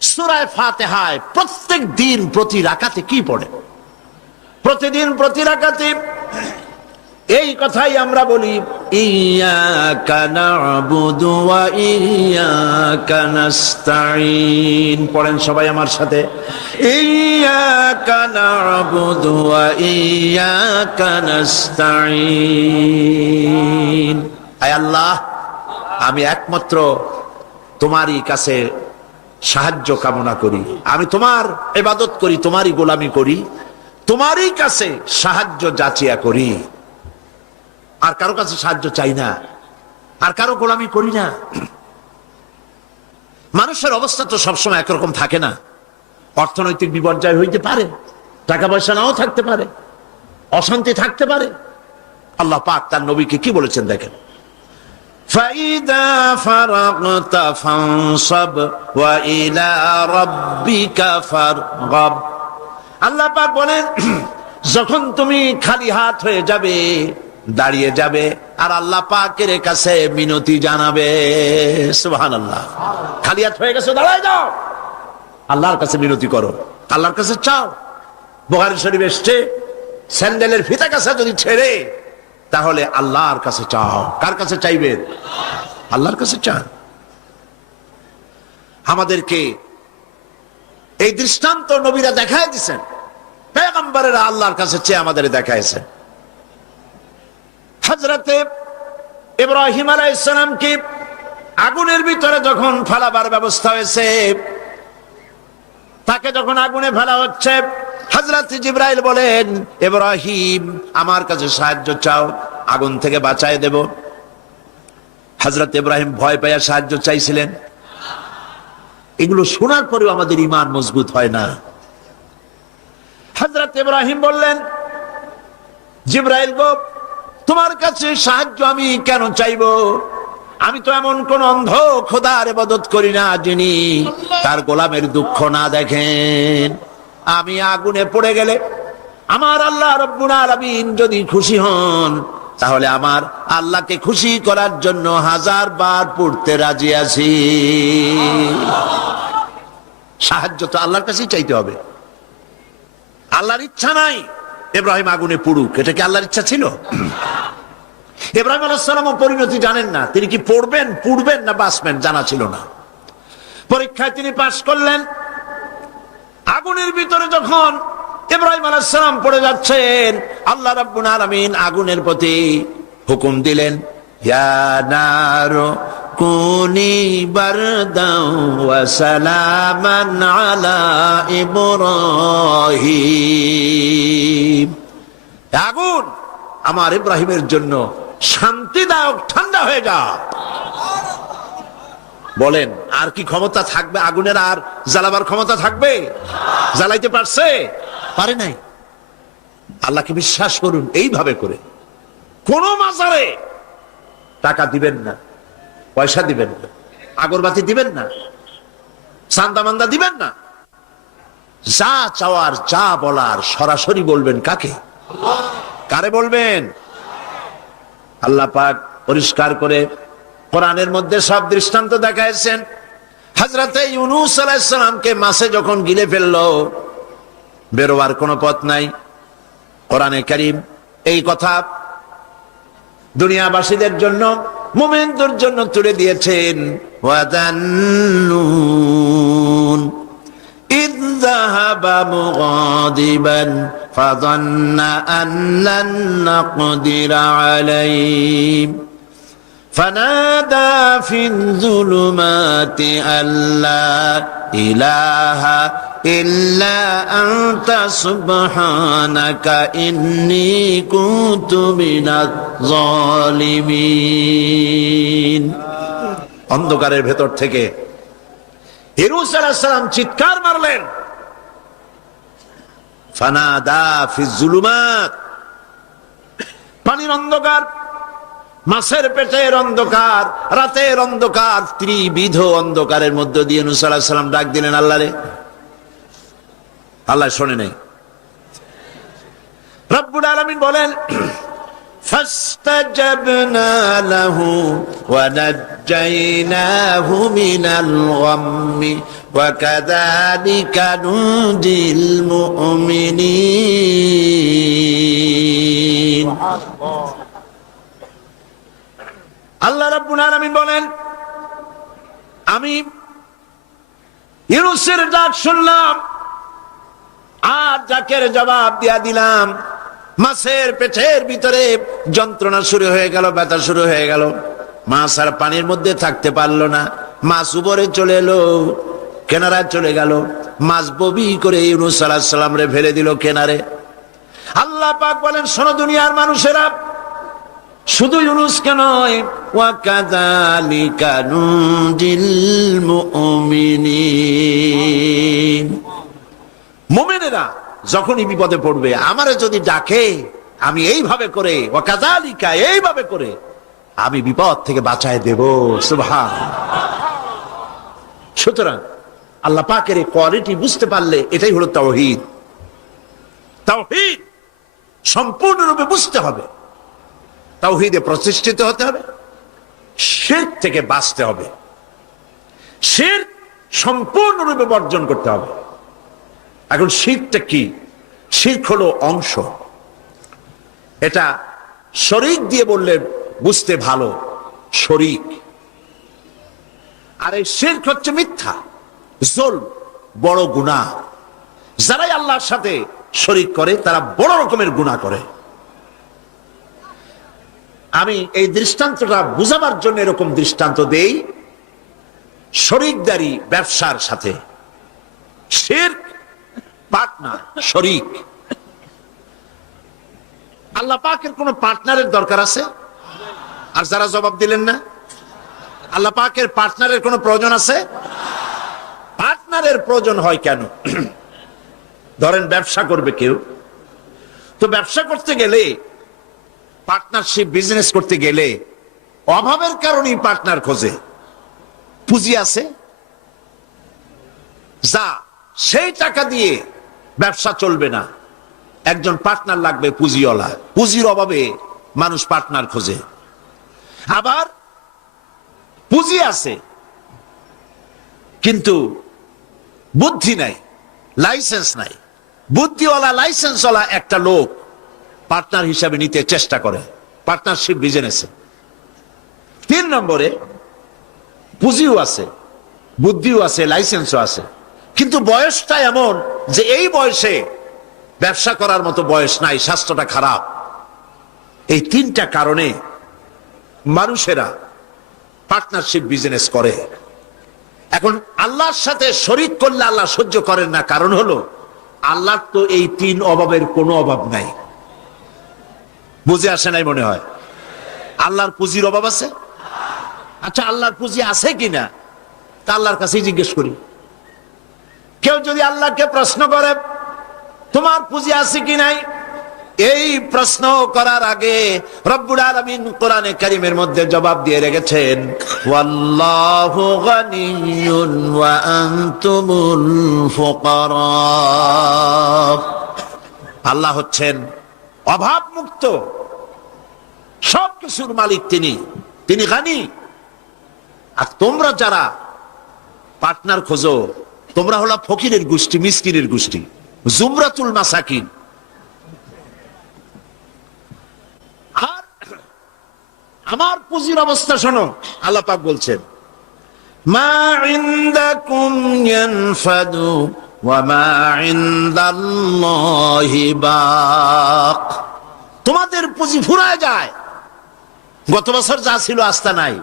সূরা ফাতিহায় প্রত্যেক দিন প্রতি রাকাতে কি পড়ে? প্রতিদিন প্রতি রাকাতে এই কথাই আমরা বলি, ইয়্যাকা না'বুদু ওয়া ইয়্যাকা নাস্তাঈন। পড়েন সবাই আমার সাথে, ইয়্যাকা না'বুদু ওয়া ইয়্যাকা নাস্তাঈন। আয় আল্লাহ, আমি একমাত্র তোমারই কাছে সাহায্য কামনা করি, আমি তোমার ইবাদত করি, তোমারই গোলামি করি, তোমারই কাছে সাহায্য যাচিয়া করি, আর কারো কাছে সাহায্য চাই না, আর কারো গোলামি করি না। মানুষের অবস্থা তো সবসময় একরকম থাকে না। অর্থনৈতিক বিপর্যয় হইতে পারে, টাকা পয়সা নাও থাকতে পারে, অশান্তি থাকতে পারে। আল্লাহ পাক তার নবীকে কি বলেছেন দেখেন, ফাইদা ফারাগতা ফানসাব ওয়া ইলা রাব্বিকা ফারগাব। আল্লাহ পাক বলেন, যখন তুমি খালি হাত হয়ে যাবে, দাঁড়িয়ে যাবে, আর আল্লাহ পাকের কাছে মিনতি জানাবে। সুবহানাল্লাহ। খালি হাত হয়ে গেছো, দাঁড়ায় যাও, আল্লাহর কাছে মিনতি করো, আল্লাহর কাছে চাও। বুখারী শরীফ এসছে, স্যান্ডেলের ফিতা কাছে যদি ছেড়ে, তাহলে আল্লাহর কাছে চাও। কার কাছে চাইবেন? আল্লাহর কাছে চান। আমাদেরকে এই দৃষ্টান্ত নবীরা দেখায় দিয়েছেন, পয়গম্বরেরা আল্লাহর কাছে চেয়ে আমাদের দেখাইছেন। হযরতে ইব্রাহিম আলাইহিস সালামকে আগুনের ভিতরে যখন ফেলাবার ব্যবস্থা হয়েছে, তাকে যখন আগুনে ফেলা হচ্ছে, হযরত জিবরাইল বলেন, ইব্রাহিম আমার কাছে সাহায্য চাও, আগুন থেকে বাঁচায় দেব। হযরত ইব্রাহিম ভয় পেয়ে সাহায্য চাইছিলেন। এগুলো শোনার পরেও আমাদের ঈমান মজবুত হয় না। হযরত ইব্রাহিম বললেন, জিবরাইল গো, তোমার কাছে সাহায্য আমি কেন চাইবো? আমি তো এমন কোন অন্ধ খোদার ইবাদত করি না যিনি তার গোলামের দুঃখ না দেখেন। আমি আগুনে পড়ে গেলে আমার আল্লাহ রাব্বুল আলামিন যদি খুশি হন, তাহলে আমার আল্লাহকে খুশি করার জন্য 1000 বার পড়তে রাজি আছি। সাহায্য তো আল্লাহর কাছেই চাইতে হবে। আল্লাহর ইচ্ছা নাই ইব্রাহিম আগুনে পড়ুক, এটা কি আল্লাহর ইচ্ছা ছিল? ইব্রাহিম আলাইহিস সালামও পরিণতি জানেন না, তিনি কি পড়বেন, পুড়বেন না বাঁচবেন জানা ছিল না। পরীক্ষায় তিনি পাশ করলেন। আগুনের ভিতরে যখন ইব্রাহিম আলাইহিস সালাম পড়ে যাচ্ছেন, আল্লাহ রাব্বুল আলামিন আগুনের প্রতি হুকুম দিলেন, ইয়া নারু কুনি বারদাও ওয়া সালামান আলা ইব্রাহিম। আগুন, আমার ইব্রাহিমের জন্য শান্তিদায়ক ঠান্ডা হয়ে যা। বলেন, আর কি ক্ষমতা থাকবে আগুনের? আর জ্বালাবার ক্ষমতা থাকবে? জ্বালাইতে পারছে? পারে নাই। আল্লাহকে বিশ্বাস করুন এইভাবে করে। কোন মাজারে টাকা দিবেন না, পয়সা দিবেন না, আগরবাতি দিবেন না, চান্দা মান্দা দিবেন না। যা চাওয়ার, যা বলার সরাসরি বলবেন। কাকে? কারে বলবেন? আল্লাহ পাক পরিষ্কার করে কোরআনের মধ্যে সব দৃষ্টান্ত দেখাইছেন। হযরতে ইউনূস আলাইহিস সালামকে মাছে যখন গিলে ফেললো, বেরোবার কোনো পথ নাই, কোরআনে কারীম এই কথা দুনিয়াবাসীদের জন্য, মুমিনদের জন্য তুলে দিয়েছেন। ওয়াদান্নুন إذ ذهب مغاضبا فظن أن لن نقدر عليه فنادى في الظلمات أن لا إله إلا أنت سبحانك إني كنت من الظالمين। অন্ধকারের ভেতর থেকে ইউনূস আলাইহিস সালাম চিৎকার মারলেন, ফানাদা ফিজ জুলুমাত। পানির অন্ধকার, মাছের পেটের অন্ধকার, রাতের অন্ধকার, ত্রিবিধ অন্ধকারের মধ্য দিয়ে ইউনূস আলাইহিস সালাম ডাক দিলেন আল্লাহরে। আল্লাহ শোনে নাই। রব্বুল আলামিন বলেন, فاستجبنا له ونجيناه من الغم وكذلك ننجي المؤمنين আল্লাহ রাব্বুল আলামিন বলেন, আমি ইউনূসের ডাক শুনলাম আর ডাকের জবাব দিয়া দিলাম। মাছের পেটের ভিতরে যন্ত্রণা শুরু হয়ে গেল, ব্যথা শুরু হয়ে গেল। মাছ আর পানির মধ্যে থাকতে পারলো না। মাছ উপরে চলে এলো, কেনারায় চলে গেল। মাছ ববি করে ইউনূস আলাইহিস সালাম রে ফেলে দিল কিনারে। আল্লাহ পাক বলেন, শোনো দুনিয়ার মানুষেরা, শুধু ইউনূসকে নয়, ওয়া কাযালিকা নুনজিল মুমিনিন, মুমিনেরা যখনই বিপদে পড়বে আমারে যদি ডাকে, আমি এইভাবে করে, ওয়া কাযালিকা, এইভাবে করে আমি বিপদ থেকে বাঁচায় দেব। সুবহানাল্লাহ। সুতরাং আল্লাহ পাকের এই কোয়ালিটি বুঝতে পারলে এটাই হলো তাওহীদ। তাওহীদ সম্পূর্ণরূপে বুঝতে হবে, তাওহীদে প্রতিষ্ঠিত হতে হবে, শিরক থেকে বাঁচতে হবে, শিরক সম্পূর্ণরূপে বর্জন করতে হবে। এখন শিরকটা কি? শিরক হলো অংশ। এটা শরীক দিয়ে বললে বুঝতে ভালো, শরীক। আর এই শিরক হচ্ছে মিথ্যা, জুলম, বড় গুনাহ। যারাই আল্লাহর সাথে শরীক করে তারা বড় রকমের গুনাহ করে। আমি এই দৃষ্টান্তটা বুঝাবার জন্য এরকম দৃষ্টান্ত দেই শরীকদারি ব্যবসার সাথে। শিরক পার্টনার, শরীক। আল্লাহ পাকের কোন পার্টনারের দরকার আছে? আর যারা জবাব দিলেন না, আল্লাহ পাকের পার্টনারের কোন প্রয়োজন আছে? পার্টনারের প্রয়োজন হয় কেন? ধরেন ব্যবসা করবে কেউ, তো ব্যবসা করতে গেলে, পার্টনারশিপ বিজনেস করতে গেলে অভাবের কারণেই পার্টনার খোঁজে। পুঁজি আছে যা, সেই টাকা দিয়ে ব্যবসা চলবে না, একজন পার্টনার লাগবে পুঁজিওয়ালা। পুঁজির অভাবে মানুষ পার্টনার খোঁজে। আবার পুঁজি আছে কিন্তু বুদ্ধি নাই, লাইসেন্স নাই। বুদ্ধিওয়ালা লাইসেন্সওয়ালা একটা লোক পার্টনার হিসাবে নিতে চেষ্টা করে পার্টনারশিপ বিজনেসে। 3 নম্বরে পুঁজিও আছে, বুদ্ধিও আছে, লাইসেন্সও আছে, কিন্তু বয়সটা এমন যে এই বয়সে ব্যবসা করার মতো বয়স নাই, স্বাস্থ্যটা খারাপ। এই 3টা কারণে মানুষেরা পার্টনারশিপ বিজনেস করে। এখন আল্লাহর সাথে শরীক করলে আল্লাহ সহ্য করেন না, কারণ হলো আল্লাহর তো এই 3 অভাবের কোনো অভাব নাই। বুঝে আসে নাই মনে হয়? আল্লাহর পুঁজির অভাব আছে? আচ্ছা, আল্লাহর পুঁজি আছে কিনা তা আল্লাহর কাছেই জিজ্ঞেস করি। কেউ যদি আল্লাহকে প্রশ্ন করে তোমার পুঁজি আছে কি নাই, এই প্রশ্ন করার আগে রব্বুল আলামিন কোরআনে কারীমের মধ্যে জবাব দিয়ে রেখেছেন, ওয়াল্লাহু গানিয়্যুন ওয়া আনতুমুল ফুকারা। আল্লাহ হচ্ছেন অভাব মুক্ত, সবকিছুর মালিক তিনি, তিনি গানি। আর তোমরা যারা পার্টনার খোঁজো, তোমরা হলো ফকিরের গোষ্ঠী, মিসকিনের গোষ্ঠী, জুমরাতুল মাসাকিন। আর আমার পুঁজির অবস্থা শোনো, আল্লাহ পাক বলছেন, মা ইনদাকুম ইয়ানফাদু ওয়া মা ইনদাল্লাহি বাক। তোমাদের পুঁজি ফুরায় যায়। গত বছর যা ছিল আস্থা নাই,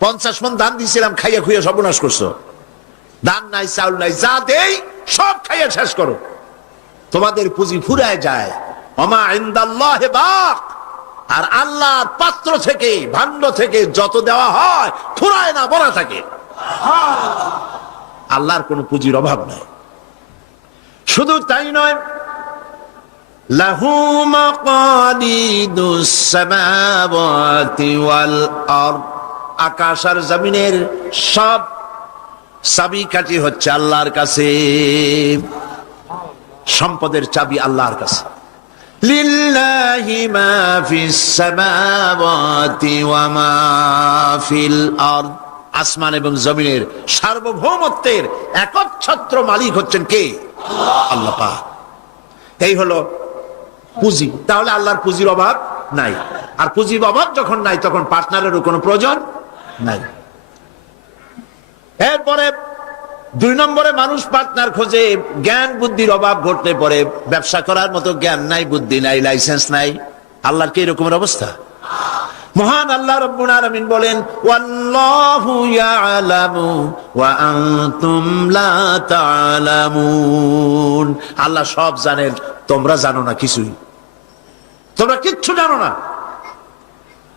50 মণ ধান দিয়েছিলাম, খাইয়া খুইয়া সর্বনাশ করছো। ধান নাই, চাউল নাই, যা দেই সব খাইয়া শেষ করো। তোমাদের পুঁজি ফুরায় যায়। ওমা ইনদাল্লাহি বাক। আর আল্লাহর পাত্র থেকে, ভাণ্ড থেকে যত দেওয়া হয় ফুরায় না, ভরা থাকে। আল্লাহর কোনো পুঁজির অভাব নাই। শুধু তাই নয়, লাহু মাকালিদুস সামাওয়াতি ওয়াল আরদ। আকাশ আর জমিনের সব চাবিকাঠি হচ্ছে আল্লাহর কাছে। সম্পদের চাবি আল্লাহর কাছে। লিল্লাহি মা ফিস সামাওয়াতি ওয়া মা ফিল আরদ, আসমান এবং জমিনের সার্বভৌমত্বের একচ্ছত্র মালিক হচ্ছেন কে? আল্লাহ পাক। এই হলো পুঁজি। তাহলে আল্লাহর পুঁজির অভাব নাই। আর পুঁজির অভাব যখন নাই তখন পার্টনারেরও কোনো প্রয়োজন নাই। এরপরে 2 নম্বরে মানুষ পার্টনার খোঁজে জ্ঞান বুদ্ধির অভাব ঘটলে পরে। ব্যবসা করার মতো জ্ঞান নাই, বুদ্ধি নাই, লাইসেন্স নাই। আল্লাহর কি এরকমের অবস্থা? মহান আল্লাহ রাব্বুল আলামিন বলেন, ওয়াল্লাহু ইয়ালামু ওয়া আনতুম লা তা'লামুন। আল্লাহ সব জানেন, তোমরা জানো না কিছুই, তোমরা কিচ্ছু জানো না।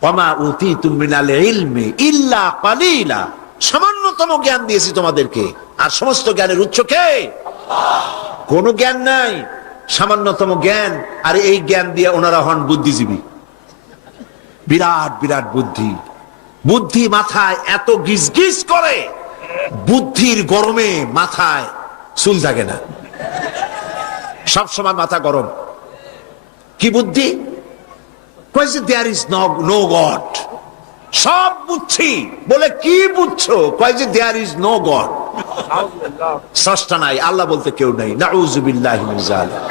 ওয়ামা উতীতুম মিনাল ইলমি ইল্লা কালিলা, সামান্যতম জ্ঞান দিয়েছি তোমাদেরকে, আর সমস্ত জ্ঞানের উৎস কে? কোনো জ্ঞান নাই, সামান্যতম জ্ঞান। আর এই জ্ঞান দিয়ে ওনারা হন বুদ্ধিজীবী। বিরাট বিরাট বুদ্ধি, বুদ্ধি মাথায় এত গিজগিজ করে, বুদ্ধির গরমে মাথায় চুল থাকে না, সবসময় মাথা গরম। কি বুদ্ধি? কইছে দেয়ার ইজ নো গড। সব বুঝছি বলে কি বুঝছো? কইছে দেয়ার ইজ নো গড, স্রষ্টা নাই, আল্লাহ বলতে কেউ নাই। নাউযুবিল্লাহি মিন যালিক।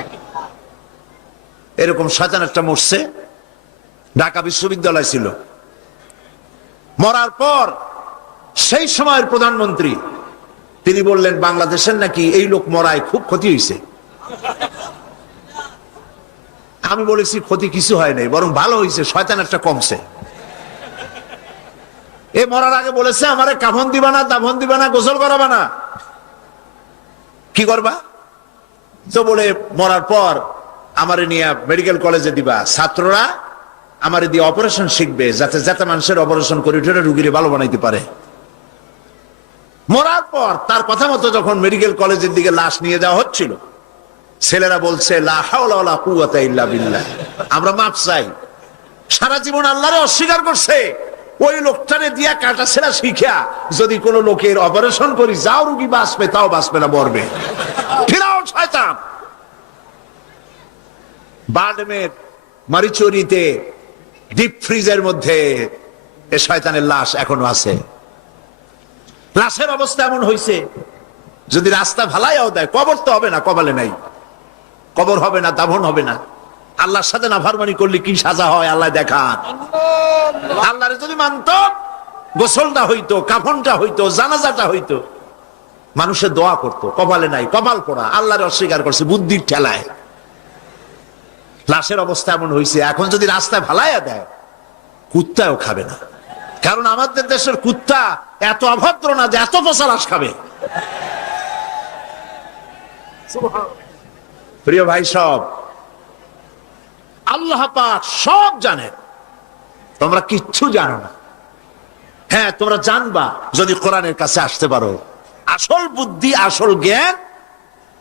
এরকম শয়তান একটা মরছে, ঢাকা বিশ্ববিদ্যালয় ছিল। মরার পর সেই সময়ের প্রধানমন্ত্রী তিনি বললেন, বাংলাদেশের নাকি এই লোক মরায় খুব ক্ষতি হয়েছে। আমি বলেছি ক্ষতি কিছু হয় নাই, বরং ভালো হয়েছে, শয়তান একটা কমছে। এ মরার আগে বলেছে, আমারে কাফন দিবা না, দাফন দিবা না, গোসল করাবা না। কি করবা? তো বলে মরার পর আমারে নিয়ে মেডিকেল কলেজে দিবা, ছাত্ররা আমারে দিয়ে অপারেশন শিখবে, যাতে যাতে মানুষের অপারেশন করে উঠে রুগীরে ভালো বানাইতে পারে। মরার পর তার কথা মতো যখন মেডিকেল কলেজের দিকে লাশ নিয়ে যাওয়া হচ্ছিল, ছেলেরা বলছে, লা হাওলা ওয়ালা কুওয়াতা ইল্লা বিল্লাহ, আমরা মাপ চাই। সারা জীবন আল্লাহরে অস্বীকার করছে। ওই লোকটারে দিয়া কাটা ছেঁড়া শিখা যদি কোন লোকের অপারেশন করি, যাও রুগী বাঁচবে, তাও বাঁচবে না, মরবে। ফিরাও শয়তান। বাডমের মারিচুরিতে ডিপ ফ্রিজের মধ্যে এ শয়তানের লাশ এখনো আছে। লাশের অবস্থা এমন হয়েছে, যদি রাস্তা ভালাইও দেয়, কবর তো হবে না, কপালে নাই, কবর হবে না, দাফন হবে না। আল্লাহর সাথে নাফরমানি করলে কি সাজা হয় আল্লাহ দেখান। আল্লাহরে যদি মানত, গোসলটা হইতো, কাফনটা হইতো, জানাজাটা হইতো, মানুষের দোয়া করতো। কপালে নাই, কপাল পোড়া, আল্লাহরে অস্বীকার করছে বুদ্ধির ঠেলায়। লাশের অবস্থা এমন হয়েছে, এখন যদি রাস্তায় ভালাইয়া দেয়, কুত্তাও খাবে না। কারণ আমাদের দেশের কুত্তা এত অভদ্র না যে এত পচা লাশ খাবে। প্রিয় ভাই, সব আল্লাহ পাক সব জানেন, তোমরা কিচ্ছু জানো না। হ্যাঁ, তোমরা জানবা যদি কোরআনের কাছে আসতে পারো। আসল বুদ্ধি, আসল জ্ঞান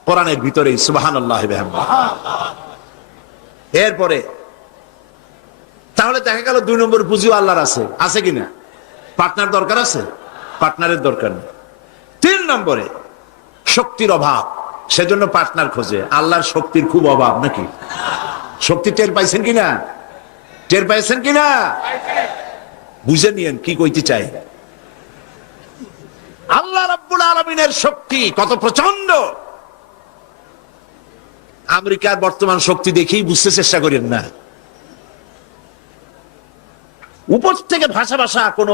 কোরআনের ভিতরেই। সুবহানাল্লাহ। এরপরে তাহলে দেখা গেল 2 নম্বর পুঁজিও আল্লাহর আছে। আছে কিনা? পার্টনার দরকার আছে? পার্টনারের দরকার নেই। 3 নম্বরে শক্তির অভাব, সেজন্য পার্টনার খোঁজে। আল্লাহর শক্তির খুব অভাব নাকি? শক্তি টের পাইছেন কিনা? টের পাইছেন কিনা? বুঝে নিয়েন কি কইতে চাই। আল্লাহ রাব্বুল আলামিনের শক্তি কত প্রচন্ড। আমেরিকার বর্তমান শক্তি দেখেই বুঝতে চেষ্টা করেন না। উপর থেকে ভাষা ভাষা কোন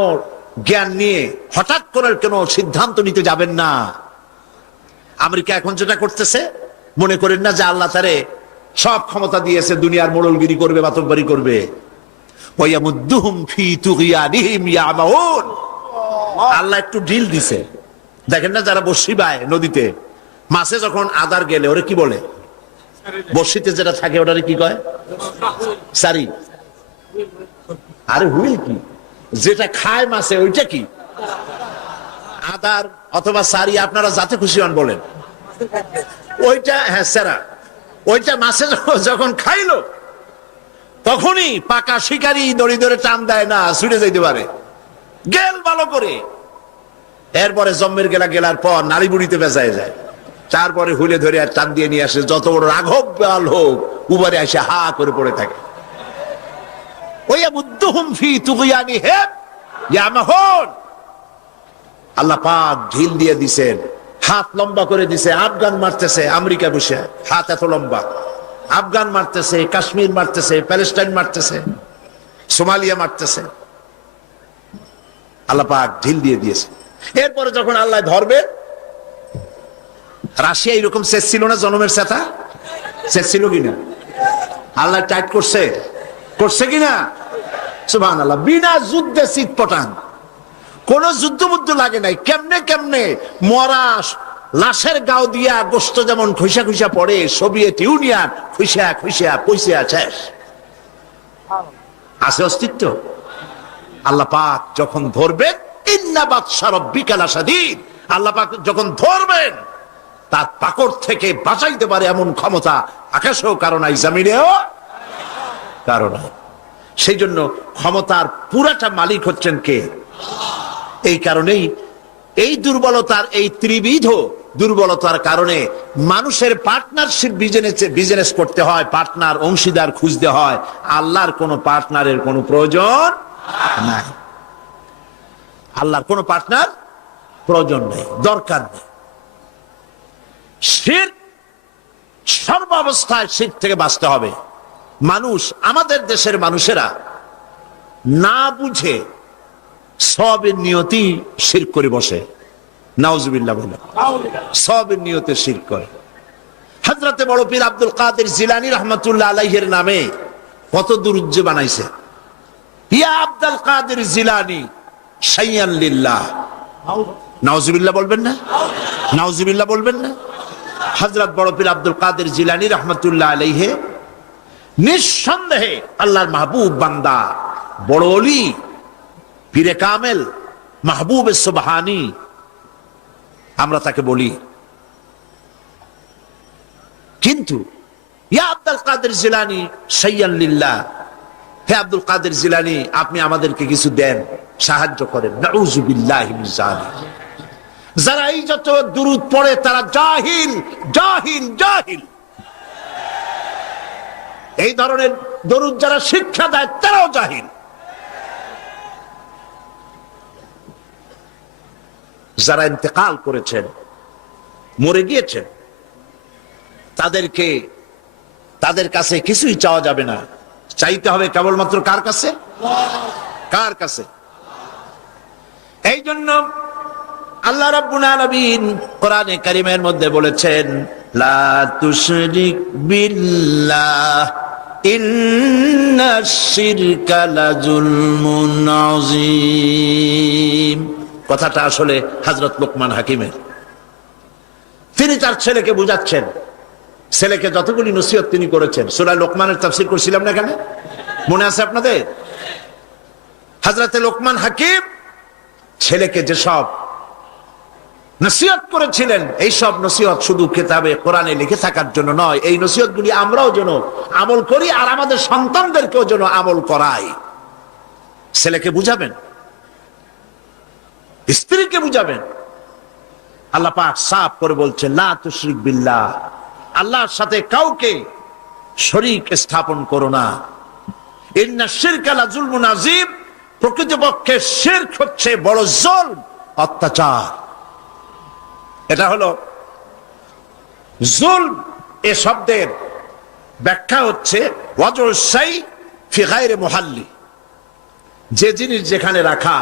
জ্ঞান নিয়ে হঠাৎ করে কোন সিদ্ধান্ত নিতে যাবেন না। আমেরিকা এখন যেটা করতেছে, মনে করেন না যে আল্লাহ তারে সব ক্ষমতা দিয়েছে, দুনিয়ার মোড়লগিরি করবে, বাতকবাড়ি করবে। আল্লাহ একটু ঢিল দিছে। দেখেন না, যারা বর্ষি বায় নদীতে, মাছে যখন আদার গেলে ওরে কি বলে? বর্ষিতে যেটা থাকে ওটারে কি কয়? সারি। আরে হুইল কি? যেটা খায় মাছে ওইটা কি? আদার অথবা সারি, আপনারা যাতে খুশি হন বলেন। ওইটা, হ্যাঁ সেরা। ওইটা মাছে যখন খাইলো, তখনই পাকা শিকারি দড়ি ধরে টান দেয় না, ছুটে যাইতে পারে। গেল ভালো করে। এরপরে জম্মের গেলার পর নারী বুড়িতে বেজায় যায়। তারপরে হুলে ধরে আর টান দিয়ে নিয়ে আসে, যত বড় রাঘব বোয়াল হোক উবারে এসে হা করে পড়ে থাকে। আল্লাহ পাক ঢিল দিয়ে দিছেন, হাত লম্বা করে দিছে। আফগান মারতেছে আমেরিকা বসে, হাত এত লম্বা। আফগান মারতেছে, কাশ্মীর মারতেছে, প্যালেস্টাইন মারতেছে, সোমালিয়া মারতেছে। আল্লাহ পাক ঢিল দিয়ে দিয়েছে। এরপরে যখন আল্লাহ ধরবে, রাশিয়া এরকম শেষ ছিল না, জনমের সাথে শেষ ছিল কিনা? আল্লাহ টাইট করছে, করছে কিনা? সুবহানাল্লাহ। বিনা যুদ্ধে চিৎপটাং, কোন যুদ্ধ বুদ্ধ লাগে নাই। কেমনে কেমনে মরা লাশের গাও দিয়া গোস্ত যেমন খুইসা খুইসা পড়ে, সোভিয়েত ইউনিয়ন খুইসা খুইসা পয়সা শেষ। আছে অস্তিত্ব? আল্লাহ পাক যখন ধরবেন, ইন্না বাতশা রাব্বিকা লাশাদীদ, আল্লাহ পাক যখন ধরবেন তার পাকড় থেকে বাঁচাইতে পারে এমন ক্ষমতা আকাশেও কারো নাই, জমিনেও কারো নাই। সেই জন্য ক্ষমতার পুরাটা মালিক হচ্ছেন কে? এই কারণেই এই দুর্বলতার, এই ত্রিবিধ দুর্বলতার কারণে মানুষের পার্টনারশিপ বিজনেস করতে হয়, পার্টনার অংশীদার খুঁজতে হয়। আল্লাহর কোন পার্টনারের কোনো প্রয়োজন নাই। আল্লাহর কোন পার্টনার প্রয়োজন নেই, দরকার নেই। শিরক, সর্বাবস্থায় শিরক থেকে বাঁচতে হবে। মানুষ, আমাদের দেশের মানুষেরা না বুঝে সবের নিয়তি শিরক করে বসে। নাউজুবিল্লাহ বলে সবের নিয়তে শিরক করে। হযরতে বড় পীর আব্দুল কাদের জিলানী রাহমাতুল্লাহ আলাইহির নামে কত দুরূদ বানাইছে। ইয়া আব্দুল কাদের জিলানী শাইয়ান লিল্লাহ। নাউজুবিল্লাহ বলবেন না? নাউজুবিল্লাহ বলবেন না? হযরত বড় পীর আব্দুল কাদের জিলানী রাহমাতুল্লাহ আলাইহি নিঃসন্দেহে আল্লাহর মাহবুব বান্দা, বড় ওলি, পীরে কামেল, মাহবুব সুবহানী আমরা তাকে বলি। কিন্তু ইয়া আব্দুল কাদের জিলানী শাইয়ান লিল্লাহ, হে আব্দুল কাদের জিলানী আপনি আমাদেরকে কিছু দেন, সাহায্য করেন। নাউযু বিল্লাহি মিন যালিক। যারা এই যত দুরূদ পড়ে তারা জাহিল, জাহিল, জাহিল। এই ধরনের দরুদ যারা শিক্ষা দেয় তারাও জাহিল। যারা ইন্তেকাল করেছেন, মরে গিয়েছেন, তাদের কাছে কিছুই চাওয়া যাবে না। চাইতে হবে কেবলমাত্র কার কাছে? কার কাছে? এই জন্য আল্লাহ রাব্বুল আলামিন কোরআনে কারীমের মধ্যে বলেছেন, লা তুশরিক বিল্লাহ ইন্নাশ শিরকা লাযুলমুন আযীম। কথাটা আসলে হযরত লোকমান হাকিমের। তিনি তার ছেলেকে বুঝাচ্ছেন। ছেলেকে যতগুলি নসিহত তিনি করেছেন, সূরা লোকমানের তাফসীর করছিলাম না এখানে, মনে আছে আপনাদের? হযরত লোকমান হাকিম ছেলেকে যেসব নসিহত করেছিলেন, এই সব নসিহত শুধু কিতাবে কোরআনে লিখে থাকার জন্য নয়, এই নসিহতগুলি আমরাও যেন আমল করি আর আমাদের সন্তানদেরকেও যেন আমল করাই। ছেলেকে বুঝাবেন, স্ত্রীকে বুঝাবেন। আল্লাহ পাক সাফ করে বলছেন, লা তুশরিক বিল্লাহ, আল্লাহর সাথে কাউকে শরীক স্থাপন করো না। ইন্নাশ শিরকা লাযুলমুন আযীম, প্রকৃতপক্ষে শিরক হচ্ছে বড় জুলম, অত্যাচার। এটা হলো জুলম। এ শব্দের ব্যাখ্যা হচ্ছে ওয়াজউশ শাই ফি গায়রি মুহাল্লি, যে জিনিস যেখানে রাখা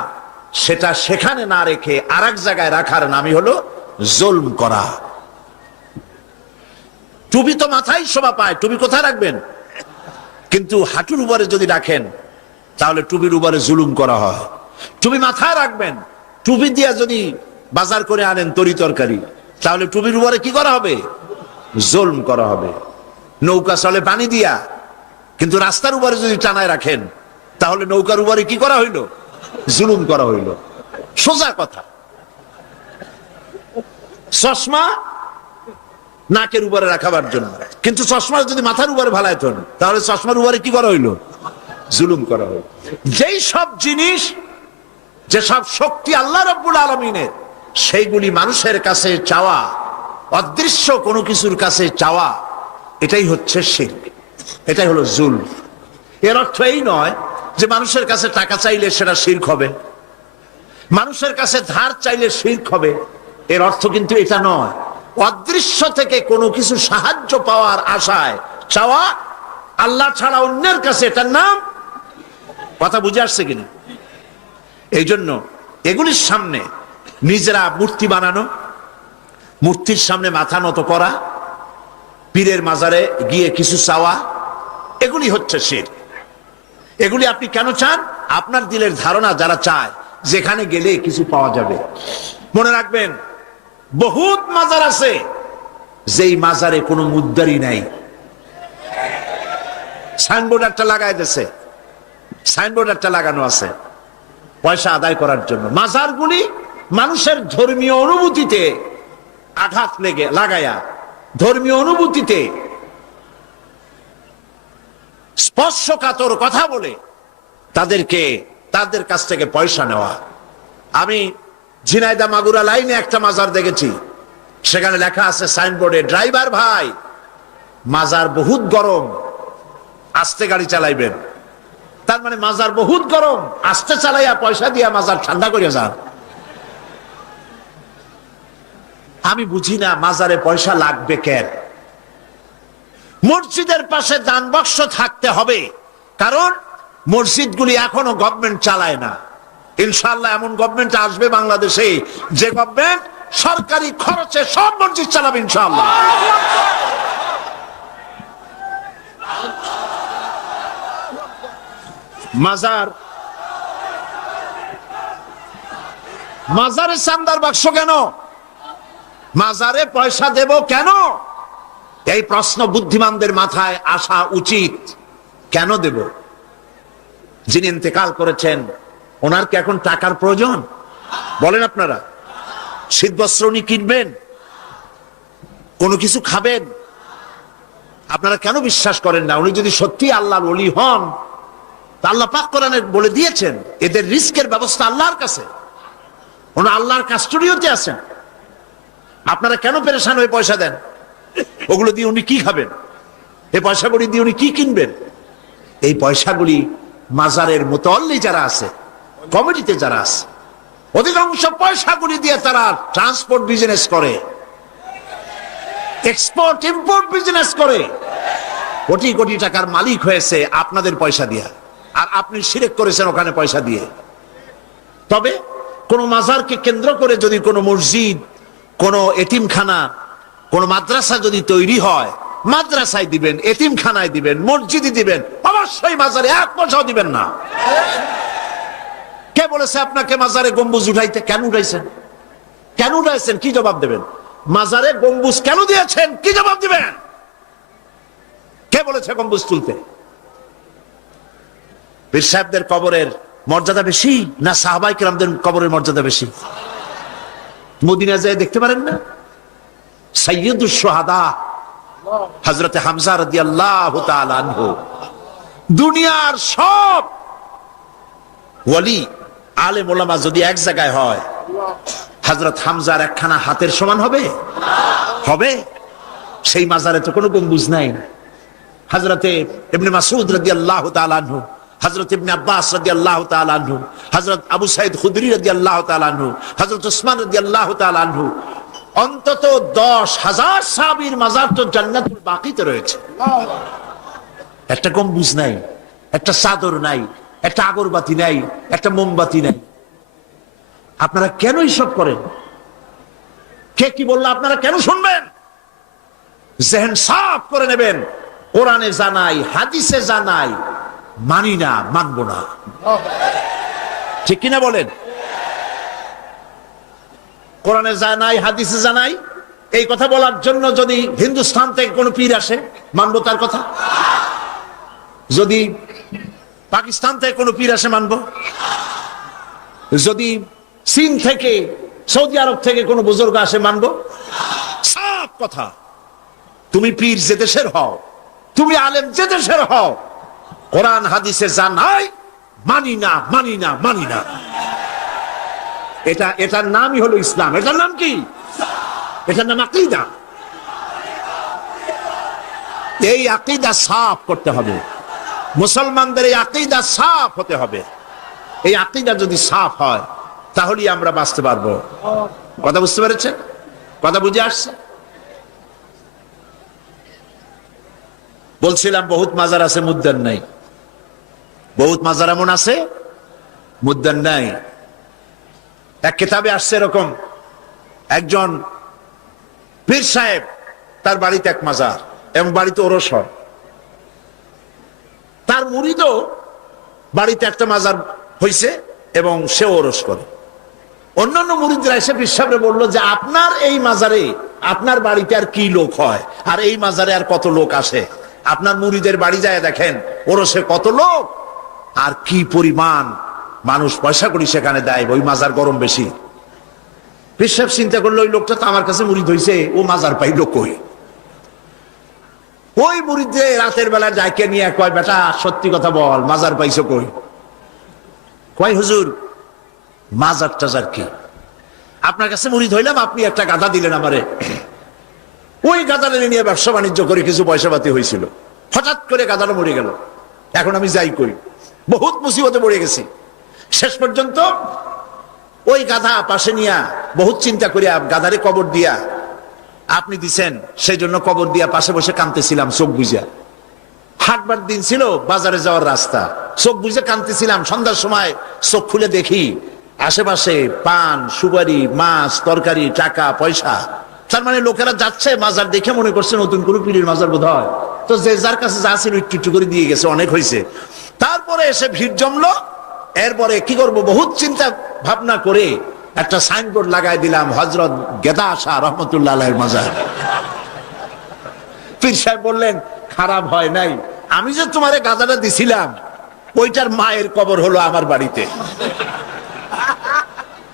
সেটা সেখানে না রেখে আরেক জায়গায় রাখার নামই হলো জুলম করা। টুপি তো মাথায় শোভা পায়, টুপি কোথায় রাখবেন? কিন্তু হাঁটুর উপরে যদি রাখেন তাহলে টুপির উপরে জুলুম করা হয়। টুপি মাথায় রাখবেন, টুপি দিয়া যদি বাজার করে আনেন তরি তরকারি, তাহলে টুপির উপরে কি করা হবে? জুলম করা হবে। নৌকা চলে পানি দিয়া, কিন্তু রাস্তার উপরে যদি টানায় রাখেন তাহলে নৌকার উপরে কি করা হইল? জুলুম করা হইল। সোজা কথা। চশমা নাকের উপরে রাখাবার জন্য, কিন্তু চশমা যদি মাথার উপরে ভালাইত তাহলে চশমার উপরে কি করা হইল? জুলুম করা হইল। যেই সব জিনিস, যেসব শক্তি আল্লাহ রাব্বুল আলামিনের, সেইগুলি মানুষের কাছে চাওয়া অদৃশ্য কোনো কিছুর কাছে চাওয়া, এটাই হচ্ছে শিরক, এটাই হলো জুলম। এর অর্থ এই নয় যে মানুষের কাছে টাকা চাইলে সেটা শিরক হবে, মানুষের কাছে ধার চাইলে শিরক হবে, এর অর্থ কিন্তু এটা নয়। অদৃশ্য থেকে কোনো কিছু সাহায্য পাওয়ার আশায় চাওয়া আল্লাহ ছাড়া অন্যের কাছে, এটার নাম, কথা বুঝে আসছে কিনা? এই জন্য এগুলির সামনে নিজেরা মূর্তি বানানো, মূর্তির সামনে মাথা নত করা, পীরের মাজারে গিয়ে কিছু চাওয়া, এগুলি হচ্ছে শিরক। এগুলি আপনি কেন চান? আপনার দিলের ধারণা যারা চায় যেখানে গেলে কিছু পাওয়া যাবে। মনে রাখবেন, বহুত মাজার আছে যেই মাজারে কোনো মুদ্দারি নাই, সাইনবোর্ড একটা লাগাই দিয়েছে, সাইনবোর্ড একটা লাগানো আছে পয়সা আদায় করার জন্য। মাজারগুলি মানুষের ধর্মীয় অনুভূতিতে আঘাত লাগায়া, ধর্মীয় অনুভূতিতে স্পর্শকাতর কথা বলে তাদের কাছ থেকে পয়সা নেওয়া। আমি ঝিনাইদহ মাগুরা লাইনে একটা মাজার দেখেছি, সেখানে লেখা আছে সাইনবোর্ডে, ড্রাইভার ভাই মাজার বহুত গরম, আস্তে গাড়ি চালাইবেন। তার মানে মাজার বহুত গরম, আস্তে চালাইয়া পয়সা দিয়া মাজার ঠান্ডা করে যান। আমি বুঝি না মাজারে পয়সা লাগবে কেন? মসজিদের পাশে দান বাক্স থাকতে হবে, কারণ মসজিদগুলি এখনো গভর্নমেন্ট চালায় না। ইনশাআল্লাহ এমন গভর্নমেন্ট আসবে বাংলাদেশে যে গভর্নমেন্ট সরকারি খরচে সব মসজিদ চালাবে ইনশাআল্লাহ। মাজারে চান্দার বাক্স কেন? মাজারে পয়সা দেব কেন? এই প্রশ্ন বুদ্ধিমানদের মাথায় আসা উচিত। কেন দেব? যিনি ইন্তেকাল করেছেন ওনার কি এখন টাকার প্রয়োজন? বলেন আপনারা। শীতবস্ত্র উনি কিনবেন, কোনো কিছু খাবেন, আপনারা কেন বিশ্বাস করেন না? উনি যদি সত্যি আল্লাহর ওলি হন, আল্লাহ পাক কোরআনে বলে দিয়েছেন এদের রিস্কের ব্যবস্থা আল্লাহর কাছে, ওনা আল্লাহর কাস্টডিওতে আছেন। আপনারা কেন পেরেশান হয়ে পয়সা দেন? ওগুলো দিয়ে উনি কি খাবেন? এই পয়সাগুলি দিয়ে উনি কি কিনবেন? এই পয়সাগুলি মাজারের মুতাল্লি যারা আছে, কমিটিতে যারা আছে, অধিকাংশ পয়সাগুলি দিয়ে তারা ট্রান্সপোর্ট বিজনেস করে, এক্সপোর্ট ইম্পোর্ট বিজনেস করে, কোটি কোটি টাকার মালিক হয়েছে আপনাদের পয়সা দিয়ে, আর আপনি শিরক করেছেন ওখানে পয়সা দিয়ে। তবে কোন মাজারকে কেন্দ্র করে যদি কোনো মসজিদ, কোনো এতিমখানা, কোন মাদ্রাসা যদি তৈরি হয়, মাদ্রাসায় দিবেন, এতিমখানায় দিবেন, মসজিদে দিবেন, অবশ্যই মাজারে এক পয়সাও দিবেন না। কে বলেছে আপনাকে মাজারে গম্বুজ উঠাইতে? কেন উঠাইছেন? কেন উঠাইছেন? কি জবাব দেবেন? মাজারে গম্বুজ কেন দিয়েছেন? কি জবাব দিবেন? কে বলেছে গম্বুজ তুলতে? পীর সাহেবদের কবরের মর্যাদা বেশি না সাহাবায়ে কেরামদের কবরের মর্যাদা বেশি? মদিনা যায় দেখতে পারেন না? সাইয়্যিদুশ শুহাদা হযরত হামজা রাদিয়াল্লাহু তাআলা আনহু, দুনিয়ার সব ওয়ালি আলেম ওলামা যদি এক জায়গায় হয়, হযরত হামজার একখানা হাতের সমান হবে? হবে? সেই মাজারে তো কোনো গম্বুজ নাই। হযরতে ইবনে মাসউদ রাদিয়াল্লাহু তাআলা আনহু, হযরত ইবনে আব্বাস রাদিয়াল্লাহু তাআলা আনহু, হযরত আবু সাঈদ খুদরি রাদিয়াল্লাহু তাআলা আনহু, হযরত উসমান রাদিয়াল্লাহু তাআলা আনহু, অন্তত 10,000 সাহাবীর মাজার তো জান্নাতুল বাকিতে রয়েছে। একটা গম্বুজ নাই, একটা চাদর নাই, একটা আগরবাতি নাই, একটা মোমবাতি নাই। আপনারা কেন এইসব করেন? কে কি বললো আপনারা কেন শুনবেন? জেহেন সাফ করে নেবেন। কোরআনে জানাই, হাদিসে জানাই, মানি না, মানবো না। ঠিক কিনা বলেন? কোরআনে জানাই, হাদিসে জানাই, এই কথা বলার জন্য যদি হিন্দুস্তান থেকে কোনো পীর আসে, মানবো তার কথা? যদি পাকিস্তান থেকে কোনো পীর আসে, মানবো? যদি চীন থেকে, সৌদি আরব থেকে কোনো বুজুর্গ আসে, মানবো? সাফ কথা। তুমি পীর যে দেশের হও, তুমি আলেম যে দেশের হও, কোরআন হাদিসে জানাই, মানি না, মানি না, মানি না। এটার নামই হলো ইসলাম। এটার নাম কি? এটার নাম আকীদা। এই আকীদা সাফ করতে হবে, মুসলমানদের এই আকীদা সাফ হতে হবে। এই আকীদা যদি সাফ হয় তাহলেই আমরা বাঁচতে পারবো। কথা বুঝতে পেরেছেন? কথা বুঝে আসছে? বলছিলাম বহুত মাজার আছে, মুদ্দার নাই। বহুত মাজার এমন আছে, মুদ্দার নাই। এক কিতাবে আসছে এরকম, একজন পীর সাহেব, তার বাড়িতে এক মাজার এবং বাড়িতে ওরস হয়। তার মুরিদও বাড়িতে একটা মাজার হইছে এবং সে ওরস করে। অন্যান্য মুরিদরা এসে পীর সাহেবরে বললো যে আপনার এই মাজারে, আপনার বাড়িতে আর কি লোক হয়, আর এই মাজারে আর কত লোক আসে? আপনার মুরিদের বাড়ি যায় দেখেন, ওরসে কত লোক আর কি পরিমাণ মানুষ পয়সা করি সেখানে দেয়, ওই মাজার গরম বেশি। পীর সাহেব চিন্তা করলো ওই লোকটা তো আমার কাছে মুরিদ হইছে, ও মাজার পাইলো কই? ওই মুরিদে রাতের বেলা যাইকে নিয়ে কয়, বেটা সত্যি কথা বল, মাজার পাইছো কই? কয় হুজুর মাজার টাজার কি, আপনার কাছে মুরিদ হইলাম, আপনি একটা গাধা দিলেন আমারে, ওই গাধাটা নিয়ে ব্যবসা বাণিজ্য করে কিছু পয়সা পাতি হয়েছিল, হঠাৎ করে গাধাটা মরে গেল, এখন আমি যাই কই, বহুত মুসিবতে পড়ে গেছি। শেষ পর্যন্ত ওই গাধা পাশে নিয়া বহুত চিন্তা করিয়া গাধারে কবর দিয়া আপনি দিছেন, সেই জন্য কবর দিয়া পাশে বসে কাঁদতেছিলাম চোখ বুঝা। হাটবার দিন ছিল, বাজারে যাওয়ার রাস্তা, চোখ বুঝে কাঁদতেছিলাম। সন্ধ্যার সময় চোখ খুলে দেখি আশেপাশে পান, সুপারি, মাছ, তরকারি, টাকা পয়সা। তার মানে লোকেরা যাচ্ছে, মাজার দেখে মনে করছে নতুন কোনো পীরের মাজার বোধ হয়, তো যে যার কাছে যা ছিল একটু একটু করে দিয়ে গেছে, অনেক হয়েছে। তারপরে এসে ভিড় জমলো। এরপরে কি করব, বহুত চিন্তা ভাবনা করে একটা সাইনবোর্ড লাগাই দিলাম, হযরত গেদা শাহ রহমতুল্লাহ আলাইহির মাজার। পীর সাহেব বললেন খারাপ হয় নাই, আমি যে তোমারে গাধাটা দিছিলাম ওইটার মায়ের কবর হলো আমার বাড়িতে।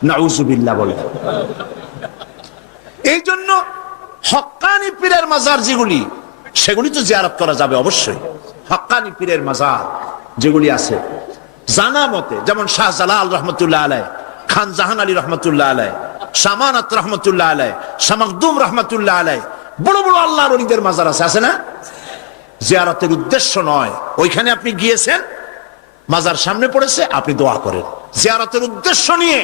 নাউজুবিল্লাহ বলে। এই জন্য হক্কানি পীরের মাজার যেগুলি, সেগুলি তো জিয়ারত করা যাবে অবশ্যই। হক্কানি পীরের মাজার যেগুলি আছে জানা মতে, যেমন শাহজালাল রহমতুল্লাহ আলাই, খান জাহান আলী রহমতুল্লাহ আলাই, শামানাত রহমতুল্লাহ আলাই, শামাকদুম রহমতুল্লাহ আলাই, বড় বড় আল্লাহর ওলিদের মাজার আছে, আছে না? জিয়ারতের উদ্দেশ্য নয়, ওইখানে আপনি গিয়েছেন, মাজার সামনে পড়েছে, আপনি দোয়া করেন। জিয়ারতের উদ্দেশ্য নিয়ে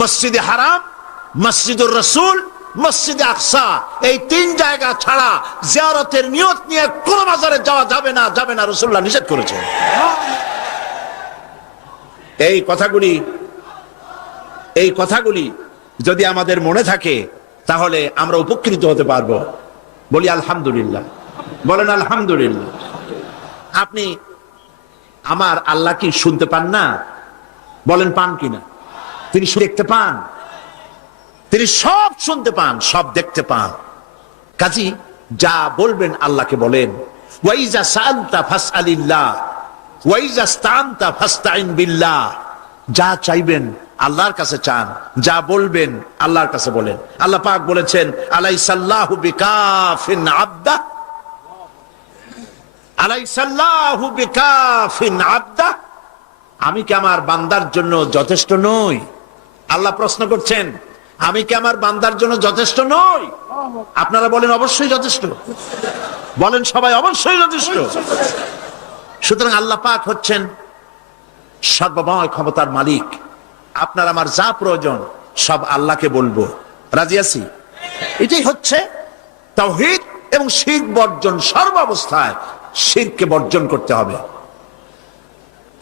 মসজিদে হারাম, মসজিদুর রাসূল, মসজিদে আকসা, এই তিন জায়গা ছাড়া জিয়ারতের নিয়ত নিয়ে কোন মাজারে যাওয়া যাবে না, যাবে না, রাসূলুল্লাহ নিষেধ করেছেন। এই কথাগুলি যদি আমাদের মনে থাকে তাহলে আমরা উপকৃত হতে পারবো। বলি আলহামদুলিল্লাহ, বলেন আলহামদুলিল্লাহ। আপনি আমার আল্লাহ কি শুনতে পান না? বলেন পান কিনা? তিনি দেখতে পান, তিনি সব শুনতে পান, সব দেখতে পান। কাজী যা বলবেন আল্লাহকে বলেন। ওয়াইজা সাআলতা ফাসআলিল্লাহ ওয়াইজা ইসতাআনতা ফাসতাইন বিল্লাহ। যা চাইবেন আল্লাহর কাছে চান, যা বলবেন আল্লাহর কাছে বলেন। আল্লাহ পাক বলেছেন আলাইসাল্লাহু বিকাফিন আবদা, আলাইসাল্লাহু বিকাফিন আবদা। আমি কি আমার বান্দার জন্য যথেষ্ট নই? আল্লাহ প্রশ্ন করছেন, আমি কি আমার বান্দার জন্য যথেষ্ট নই? আপনারা বলেন অবশ্যই যথেষ্ট, বলেন সবাই অবশ্যই যথেষ্ট। সুতরাং আল্লাহ পাক হচ্ছেন সর্বময় ক্ষমতার মালিক। আপনার আমার যা প্রয়োজন সব আল্লাহকে বলবো, রাজি আছি? এটাই হচ্ছে তাওহীদ এবং শিরক বর্জন। সর্বাবস্থায় শিরককে বর্জন করতে হবে।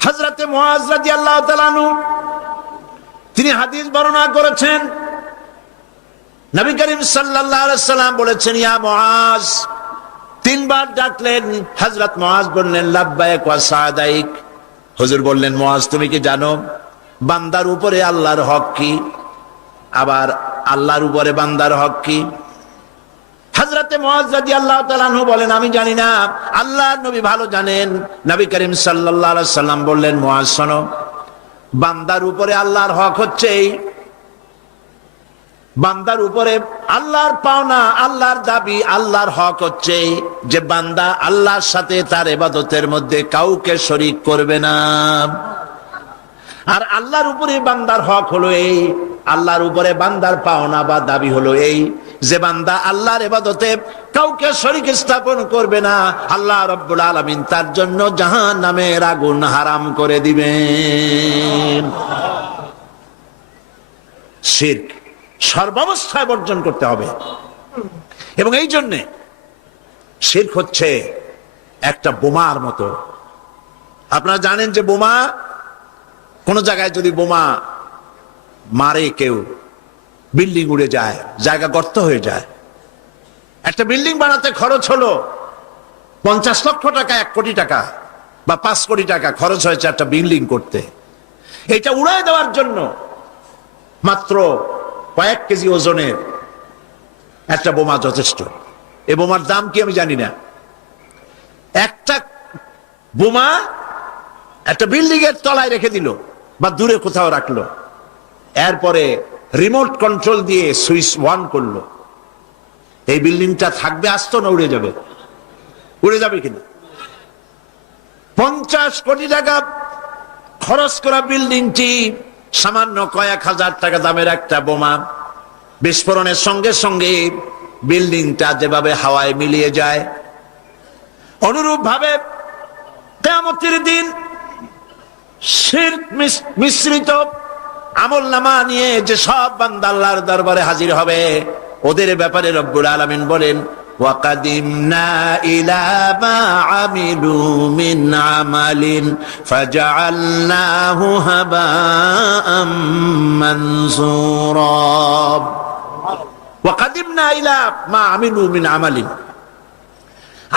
হযরতে মুআজ রাদিয়াল্লাহু তাআলা আনহু তিনি হাদিস বর্ণনা করেছেন, নবী করিম সাল্লাল্লাহু আলাইহি সাল্লাম বলেছেন ইয়া মুআজ, তিনবার ডাকলেন। হযরত মুআজ বললেন লাব্বাইক ওয়া সাদাইক। হুজুর বললেন মুআজ তুমি কি জানো বান্দার উপরে আল্লাহর হক কি, আবার আল্লাহর উপরে বান্দার হক কি? হযরতে মুআজ রাদিয়াল্লাহু তাআলা আনহু বলেন আমি জানি না, আল্লাহর নবী ভালো জানেন। নবী করিম সাল্লাল্লাহু আলাইহি সাল্লাম বললেন মুআজ শোনো, বান্দার উপরে আল্লাহর হক হচ্ছে এই, বান্দার উপরে আল্লাহর পাওনা, আল্লাহর দাবি, আল্লাহর হক হচ্ছে যে বান্দা আল্লাহর সাথে তার ইবাদতের মধ্যে কাউকে শরীক করবে না। আর আল্লাহর উপরে বান্দার হক হলো এই, আল্লাহর উপরে বান্দার পাওনা বা দাবি হলো এই যে বান্দা আল্লাহর ইবাদতে কাউকে শরীক স্থাপন করবে না, আল্লাহ রাব্বুল আলামিন তার জন্য জাহান্নামের আগুন হারাম করে দিবেন। শিরক সর্বাবস্থায় বর্জন করতে হবে। এবং এই জন্যে শিরক হচ্ছে একটা বোমার মতো। আপনারা জানেন যে বোমা, কোন জায়গায় যদি বোমা মারে কেউ, বিল্ডিং উড়ে যায়, জায়গা গর্ত হয়ে যায়। একটা বিল্ডিং বানাতে খরচ হলো 50 লক্ষ টাকা, 1 কোটি টাকা বা 5 কোটি টাকা খরচ হয়েছে একটা বিল্ডিং করতে। এটা উড়ায় দেওয়ার জন্য মাত্র কয়েক কেজি ওজনের একটা বোমা যথেষ্ট। এ বোমার দাম কি আমি জানি না। একটা বোমা একটা বিল্ডিং এর তলায় রেখে দিল বা দূরে কোথাও রাখলো, এরপরে রিমোট কন্ট্রোল দিয়ে সুইচ অন করলো, এই বিল্ডিংটা থাকবে আস্ত না উড়ে যাবে? উড়ে যাবে কিনা? 50 কোটি টাকা খরচ করা বিল্ডিংটি সামান্য কয়েক হাজার টাকা দামের একটা বোমা বিস্ফোরণের সঙ্গে সঙ্গে বিল্ডিংটা যেভাবে হাওয়ায় মিলিয়ে যায়, অনুরূপ ভাবে কিয়ামতের দিন শিরক মিশ্রিত আমলনামা নিয়ে যে সব বান্দা আল্লাহর দরবারে হাজির হবে, ওদের ব্যাপারে রব্বুল আলামিন বলেন, ওয়াকাদিমনা ইলা মা আমিলু মিন আমালিন ফাজআলনাহু হাবাআম মানসুরা। ওয়াকাদিমনা ইলা মা আমিলু মিন আমালিন,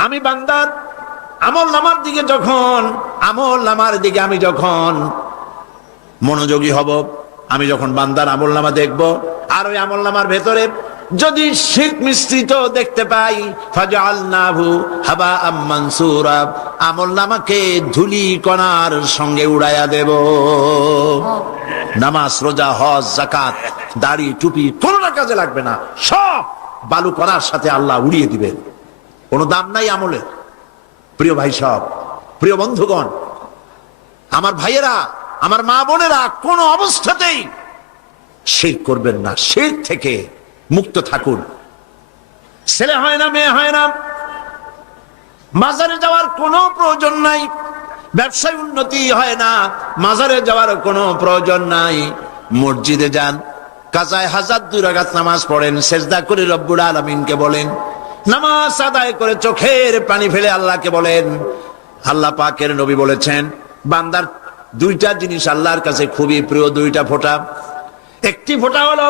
আমি বান্দার আমলনামার দিকে আমি যখন মনোযোগী হব, আমি যখন বান্দার আমলনামা দেখব, আর ওই আমলনামার ভেতরে যদি শিরক মিশ্রিত দেখতে পাই, ফাজআলনাহু হাবাআম মানসুরা, আমলনামাকে ধুলি কণার সঙ্গে উড়াইয়া দেব। নামাজ, রোজা, হজ, যাকাত, দাড়ি, টুপি কোনটা কাজে লাগবে না, সব বালু কণার সাথে আল্লাহ উড়িয়ে দিবেন। কোনো দাম নাই আমলের। প্রিয় ভাই সব, প্রিয় বন্ধুগণ, আমার ভাইয়েরা, আমার মা বোনেরা, কোন অবস্থাতেই শিরক করবেন না। শিরক থেকে মুক্ত থাকুন। ছেলে হয় না, মেয়ে হয় না, মাজারে যাওয়ার কোনো প্রয়োজন নাই। ব্যবসায় উন্নতি হয় না, মাজারে যাওয়ার কোনো প্রয়োজন নাই। মসজিদে যান, কাজায় হাজার 2 রাকাত নামাজ পড়েন, সেজদা করে রব্বুল আলামিনকে বলেন, নামাজ আদায় করে চোখের পানি ফেলে আল্লাহকে বলেন। আল্লাহ পাকের নবী বলেছেন, বান্দার 2টা জিনিস আল্লাহর কাছে খুবই প্রিয়, 2টা ফোঁটা। একটি ফোঁটা হলো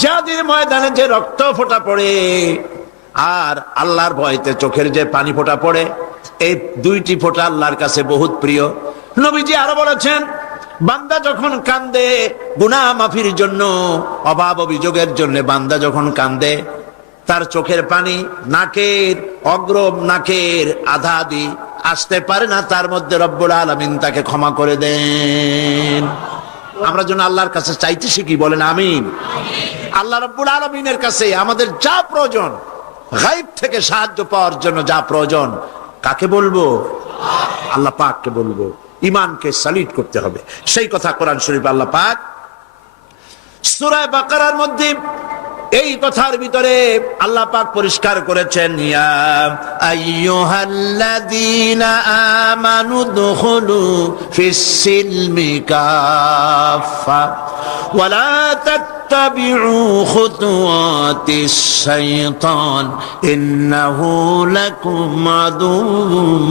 জিহাদের ময়দানে যে রক্ত ফোঁটা পড়ে, আর আল্লাহর ভয়তে চোখের যে পানি ফোঁটা পড়ে, এই 2টি ফোঁটা আল্লাহর কাছে বহুত প্রিয়। নবীজি আরো বলেছেন, বান্দা যখন কান্দে গুনাহ মাফির জন্য, অভাব অভিযোগের জন্য বান্দা যখন কান্দে, তার চোখের পানি নাকের অগ্রব, নাকের আধা দি আসতে পারে না, তার মধ্যে রব্বুল আলামিন তাকে ক্ষমা করে দেন। আমরা যেন আল্লাহর কাছে চাইতে শিখি, বলেন আমিন। আল্লাহ রব্বুল আলামিনের কাছে আমাদের যা প্রয়োজন, গায়ব থেকে সাহায্য পাওয়ার জন্য যা প্রয়োজন, কাকে বলবো? আল্লাহ পাককে বলবো। ঈমানকে সালিট করতে হবে। সেই কথা কোরআন শরীফ আল্লাহ পাক সূরা বাকারার মধ্যে এই কথার ভিতরে আল্লাহ পাক পরিষ্কার করেছেন, ইয়া আইয়ুহাল্লাযীনা আমানু দুখুলু ফিস-সিলমি কাফা ওয়া লা তাত্তাবিউ খুতুওয়াতিশ শাইতান ইন্নাহু লাকুম আদুউম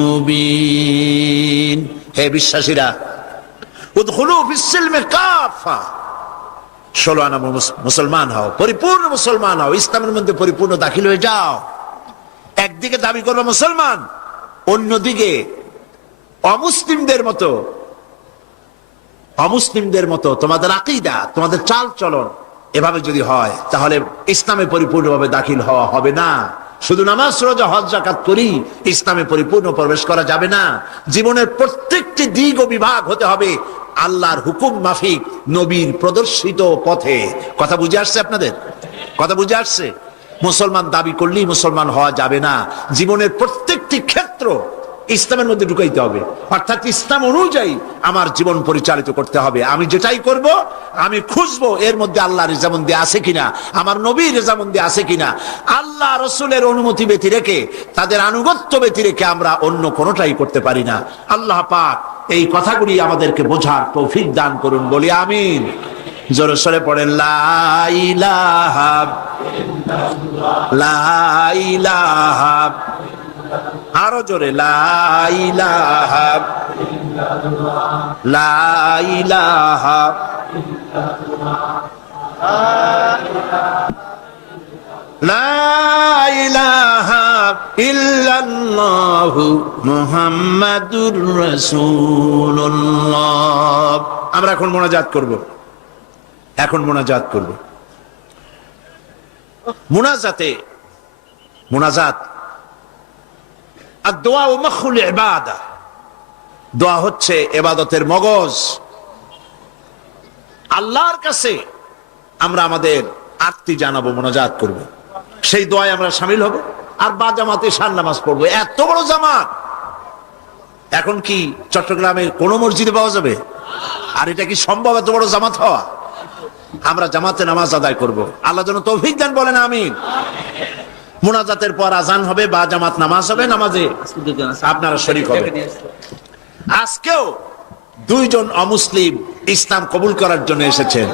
মুবিন। হে বিশ্বাসীরা, উদখুলু ফিস-সিলমি কাফা, 16 আনা মুসলমান হও, পরিপূর্ণ মুসলমান হও, ইসলামের মধ্যে পরিপূর্ণ দাখিল হয়ে যাও। একদিকে দাবি করবে মুসলমান, অন্যদিকে অমুসলিমদের মতো তোমাদের আকীদা, তোমাদের চাল চলন এভাবে যদি হয়, তাহলে ইসলামে পরিপূর্ণভাবে দাখিল হওয়া হবে না। শুধু নামাজ, রোজা, হজ, যাকাত করি ইসলামে পরিপূর্ণ প্রবেশ করা যাবে না। জীবনের প্রত্যেকটি দিক ও বিভাগ হতে হবে আল্লাহর হুকুম মাফিক, নবীর প্রদর্শিত পথে। কথা বুঝে আসছে আপনাদের? কথা বুঝে আসছে? মুসলমান দাবি করলেই মুসলমান হওয়া যাবে না। জীবনের প্রত্যেকটি ক্ষেত্র ইসলামের মধ্যে ঢুকাইতে হবে, অর্থাৎ ইসলাম অনুযায়ী আমার জীবন পরিচালিত করতে হবে। আমি যেটাই করব আমি খুঁজবো এর মধ্যে আল্লাহর রেজামন্দি আছে কিনা, আমার নবীর রেজামন্দি আছে কিনা। আল্লাহ রসুলের অনুমতি ব্যতি রেখে, তাদের আনুগত্য ব্যতি রেখে আমরা অন্য কোনোটাই করতে পারি না। আল্লাহ পাক এই কথাগুলি আমাদেরকে বোঝার তৌফিক দান করুন, বলি আমিন। জোরে সরে পড়েন লা ইলাহা লা ইলাহা, আরো জোরে লা ইলাহা লা ইলাহা লা ইলাহা ইল্লাল্লাহু মুহাম্মাদুর রাসূলুল্লাহ। আমরা এখন মোনাজাত করব, এখন মোনাজাত করব। মোনাজাত আর দোয়া ও মখুল ইবাদা, দোয়া হচ্ছে ইবাদতের মগজ। আল্লাহর কাছে আমরা আমাদের আরতি জানাবো, মোনাজাত করব, সেই দোয়ায় আমরা শামিল হব আর বা জামাতে শান নামাজ পড়বো। এত বড় জামাত এখন কি চট্টগ্রামের কোন মসজিদে পাওয়া যাবে? আর এটা কি সম্ভব এত বড় জামাত হওয়া? আমরা জামাতে নামাজ আদায় করব, আল্লাহ যেন তৌফিক দেন, বলেন আমিন। মুনাজাতের পর আজান হবে বা জামাত নামাজ হবে, নামাজে আপনারা শরীক হবেন। আজকেও দুইজন অমুসলিম ইসলাম কবুল করার জন্য এসেছেন,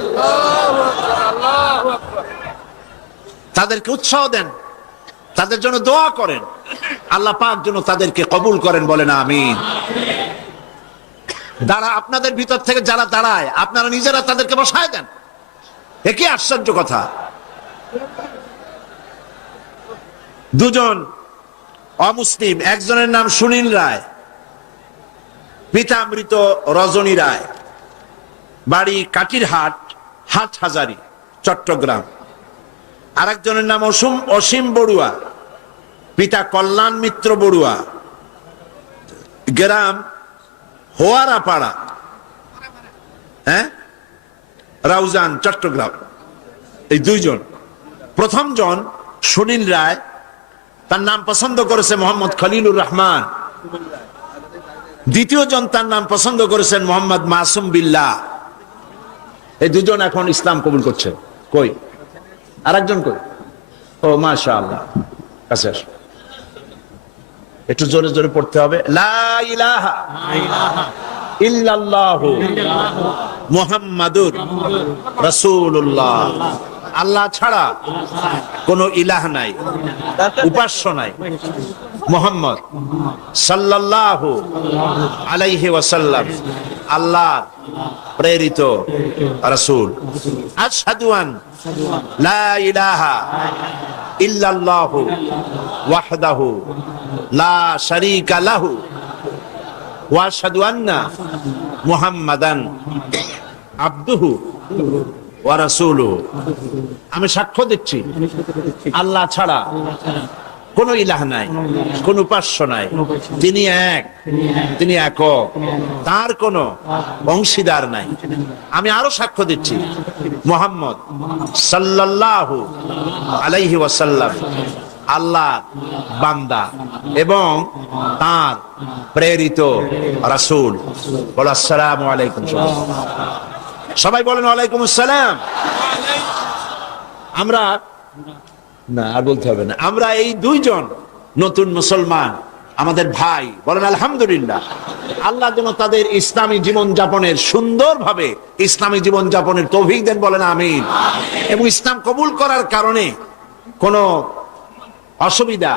তাদেরকে উৎসাহ দেন, তাদের জন্য দোয়া করেন, আল্লাহ পাক যেন তাদেরকে কবুল করেন, বলেন আমিন। আপনাদের ভিতর থেকে যারা দাঁড়ায় আপনারা নিজেরা তাদেরকে বসায় দেন, একই আশ্চর্য কথা। দুজন অমুসলিম, একজনের নাম সুনীল রায়, পিতা মৃত রজনী রায়, বাড়ি কাটিরহাট, হাটহাজারী, চট্টগ্রাম। আরেকজনের নাম অসীম বড়ুয়া, পিতা কল্যাণ মিত্র বড়ুয়া, গ্রাম হোয়ারাপাড়া, রাউজান, চট্টগ্রাম। এই দুইজন, প্রথম জন সুনীল রায়, তার নাম পছন্দ করেছে মোহাম্মদ খলিলুর রহমান। দ্বিতীয় জন তার নাম পছন্দ করেছেন মোহাম্মদ মাসুম বিল্লাহ। এই দুজন এখন ইসলাম কবুল করছে। কই আরেকজন কই? ও মাশাআল্লাহ, কাছে আসো, একটু জোরে জোরে পড়তে হবে। লা ইলাহা ইল্লাল্লাহু মুহাম্মাদুর রাসূলুল্লাহ। আল্লাহ ছাড়া কোন ইলাহ নাই, উপাস্য নাই। মুহাম্মদ সাল্লাল্লাহু আলাইহি ওয়াসাল্লাম আল্লাহ প্রেরিত রাসূল। আশহাদু আন লা ইলাহা ইল্লাল্লাহু ওয়াহদাহু লা শারীকা লাহু ওয়া আশহাদু আন্না মুহাম্মাদান আবদুহু ওয়া রাসূলুহু। আমি সাক্ষ্য দিচ্ছি আল্লাহ ছাড়া কোন ইলাহ নাই, কোন উপাস্য নাই, তিনি এক, তিনি একক, তার কোন অংশীদার নাই। আমি আরো সাক্ষ্য দিচ্ছি মুহাম্মদ সাল্লাল্লাহু আলাইহি ওয়াসাল্লাম আল্লাহ বান্দা এবং তার প্রেরিত রাসূল। বল আসসালামু আলাইকুম। সবাই বলেন ওয়ালাইকুম আসসালাম। আমরা না আর বলতে হবে না, আমরা এই দুইজন নতুন মুসলমান আমাদের ভাই, বলেন আলহামদুলিল্লাহ। আল্লাহ যেন তাদের ইসলামী জীবন যাপনের, সুন্দরভাবে ইসলামী জীবন যাপনের তৌফিক দেন, বলেন আমিন। এবং ইসলাম কবুল করার কারণে কোনো অসুবিধা,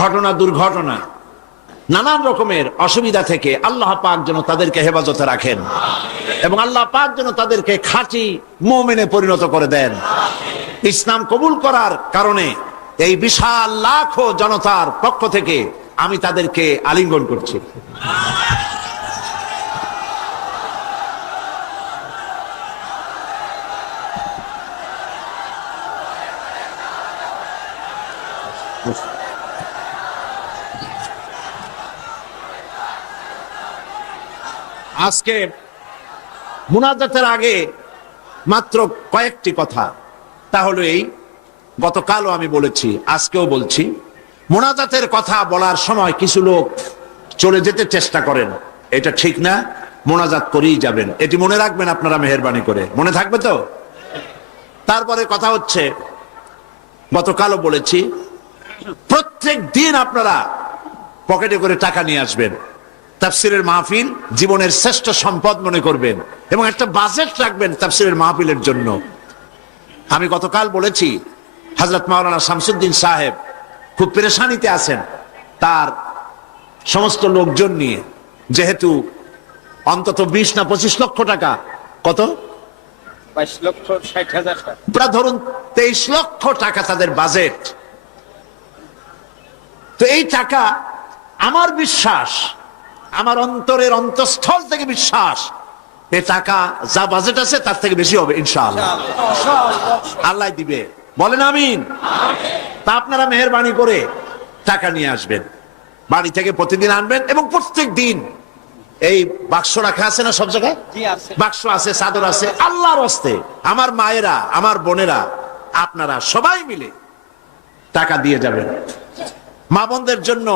ঘটনা, দুর্ঘটনা, নানান রকমের অসুবিধা থেকে আল্লাহ পাক যেন তাদেরকে হেফাজতে রাখেন এবং আল্লাহ পাক যেন তাদেরকে খাঁটি মুমিনে পরিণত করে দেন। ইসলাম কবুল করার কারণে এই বিশাল লাখো জনতার পক্ষ থেকে আমি তাদেরকে আলিঙ্গন করছি। আজকে মুনাজাতের আগে মাত্র কয়েকটি কথা, তাহলে এই গতকালও আমি বলেছি, আজকেও বলছি, মুনাজাতের কথা বলার সময় কিছু লোক চলে যেতে চেষ্টা করেন, এটা ঠিক না, মোনাজাত করেই যাবেন। এটি মনে রাখবেন আপনারা মেহেরবানি করে, মনে থাকবে তো? তারপরে কথা হচ্ছে, গতকালও বলেছি, প্রত্যেক দিন আপনারা পকেটে করে টাকা নিয়ে আসবেন। তাফসিরের মাহফিল জীবনের শ্রেষ্ঠ সম্পদ মনে করবেন এবং একটা বাজেট রাখবেন তাফসিরের মাহফিলের জন্য। আমি গতকাল বলেছি, হযরত মাওলানা শামসুদ্দিন সাহেব খুব পেরেশানিতে আছেন তার সমস্ত লোকজন নিয়ে, যেহেতু অন্তত 20 না 25 লক্ষ টাকা, কত 22,60,000 টাকা, প্রায় ধরুন 23 লক্ষ টাকা তাদের বাজেট। তো এই টাকা, আমার বিশ্বাস, আমার অন্তরের অন্তঃস্থল থেকে বিশ্বাস, এই টাকা যা বাজেট আছে তার থেকে বেশি হবে ইনশাআল্লাহ। আল্লাহ দিবে, বলেন আমিন। তা আপনারা মেহেরবানি করে টাকা নিয়ে আসবেন, বাড়ি থেকে প্রতিদিন আনবেন এবং প্রত্যেক দিন এই বাক্স রাখা আছে না সব জায়গায়, বাক্স আছে, চাদর আছে, আল্লাহর হস্তে আমার মায়েরা, আমার বোনেরা, আপনারা সবাই মিলে টাকা দিয়ে যাবেন। মা বোনদের জন্য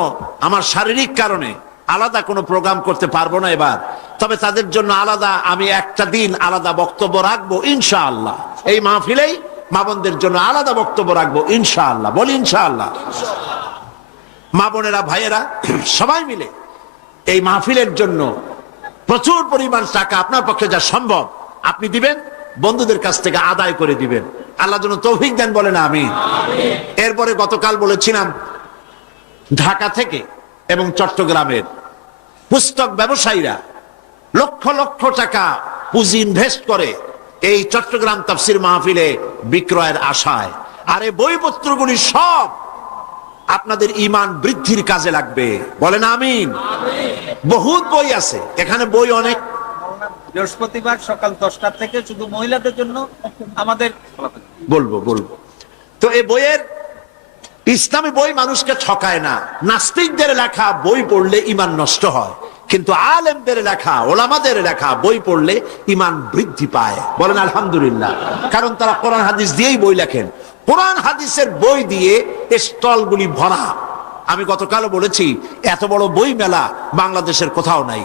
আমার শারীরিক কারণে আলাদা কোনো প্রোগ্রাম করতে পারবো না এবার, তবে তাদের জন্য আলাদা আমি একটা দিন আলাদা বক্তব্য রাখবো ইনশাআল্লাহ। এই মাহফিলেই মা বোনদের জন্য আলাদা বক্তব্য রাখবো ইনশাআল্লাহ, বলি ইনশাআল্লাহ। মা বোনেরা, ভাইয়েরা, সবাই মিলে এই মাহফিলের জন্য প্রচুর পরিমাণ টাকা আপনার পক্ষে যা সম্ভব আপনি দিবেন, বন্ধুদের কাছ থেকে আদায় করে দিবেন। আল্লাহ যেন তৌফিক দেন, বলেন আমিন। এরপরে গতকাল বলেছিলাম, ঢাকা থেকে এবং চট্টগ্রামের পুস্তক ব্যবসায়ীরা লক্ষ লক্ষ টাকা পুঁজি ইনভেস্ট করে এই চট্টগ্রাম তাফসীর মাহফিলে বিক্রয়ের আশায়। আর এই বইপত্রগুলি সব আপনাদের ঈমান বৃদ্ধির কাজে লাগবে, বলেন আমিন। বহুত বই আছে এখানে, বই অনেক। বৃহস্পতিবার সকাল 10টা থেকে শুধু মহিলাদের জন্য আমাদের বলবো। তো এই বইয়ের, ইসলামী বই মানুষকে ঠকায় না। নাস্তিকদের লেখা বই পড়লে ঈমান নষ্ট হয়, কিন্তু আলেমদের লেখা, ওলামাদের লেখা বই পড়লে ঈমান বৃদ্ধি পায়, বলেন আলহামদুলিল্লাহ। কারণ তারা কোরআন হাদিস দিয়েই বই লেখেন, কোরআন হাদিসের বই দিয়ে স্টলগুলি ভরা। আমি গতকালও বলেছি, এত বড় বই মেলা বাংলাদেশের কোথাও নাই।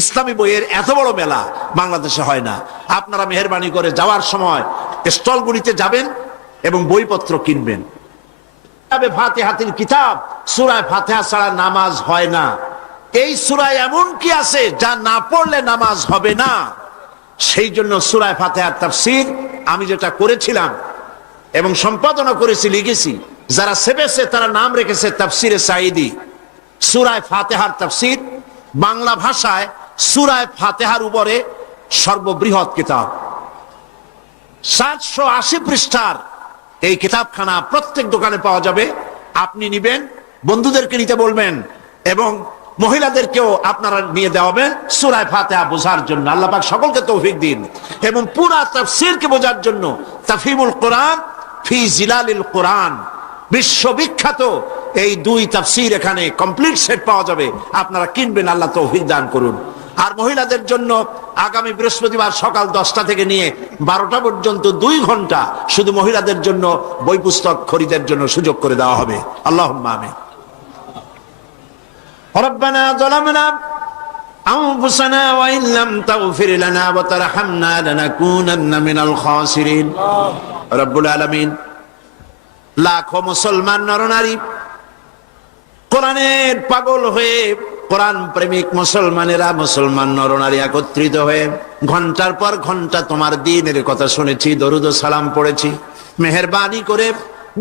ইসলামী বইয়ের এত বড় মেলা বাংলাদেশে হয় না। আপনারা মেহেরবানি করে যাওয়ার সময় স্টলগুলিতে যাবেন এবং বইপত্র কিনবেন। ফাতিহাতুল কিতাব, সূরা ফাতিহা ছাড়া নামাজ হয় না। এই সূরায় এমন কি আছে যা না পড়লে নামাজ হবে না? সেই জন্য সূরা ফাতিহার তাফসীর আমি যেটা করেছিলাম এবং সম্পাদনা করেছি, লিখেছি, যারা সেবেছে তারা নাম রেখেছে তাফসীরে সাঈদী। সূরা ফাতিহার তাফসীর বাংলা ভাষায় সূরা ফাতিহার উপরে সর্ববৃহৎ কিতাব, 780 পৃষ্ঠার এই কিতাবখানা প্রত্যেক দোকানে পাওয়া যাবে। আপনি নিবেন, বন্ধুদেরকে নিতে বলবেন এবং মহিলাদেরকেও আপনারা নিয়ে দেওয়াবেন সূরা ফাতিহা বোঝার জন্য। আল্লাহ পাক সকলকে তৌফিক দিন এবং পুরা তাফসীরকে বোঝার জন্য তাফহিমুল কোরআন ফি জিলালিল কোরআন, বিশ্ববিখ্যাত এই 2 তাফসীর এখানে কমপ্লিট সেট পাওয়া যাবে। আপনারা কিনবেন, আল্লাহ তৌফিক দান করুন। আর মহিলাদের জন্য আগামী বৃহস্পতিবার সকাল 10টা থেকে নিয়ে 12টা পর্যন্ত 2 ঘন্টা শুধু মহিলাদের জন্য বই পুস্তক খরিদের জন্য সুযোগ করে দেওয়া হবে। আল্লাহুম্মা আমিন। রব্বানা যালামনা আনফুসানা ওয়া ইন লাম তাগফির লানা ওয়া তারহামনা লানাকুনান্না মিনাল খাসিরিন। রব্বুল আলামিন লাখো মুসলমান নরনারী কোরআনের পাগল হয়ে, কোরআন প্রেমিক মুসলমানেরা, মুসলমান নরনারী একত্রিত হয়ে ঘন্টার পর ঘন্টা তোমার দ্বীনের কথা শুনেছি, দরুদ ও সালাম পড়েছি। মেহেরবানি করে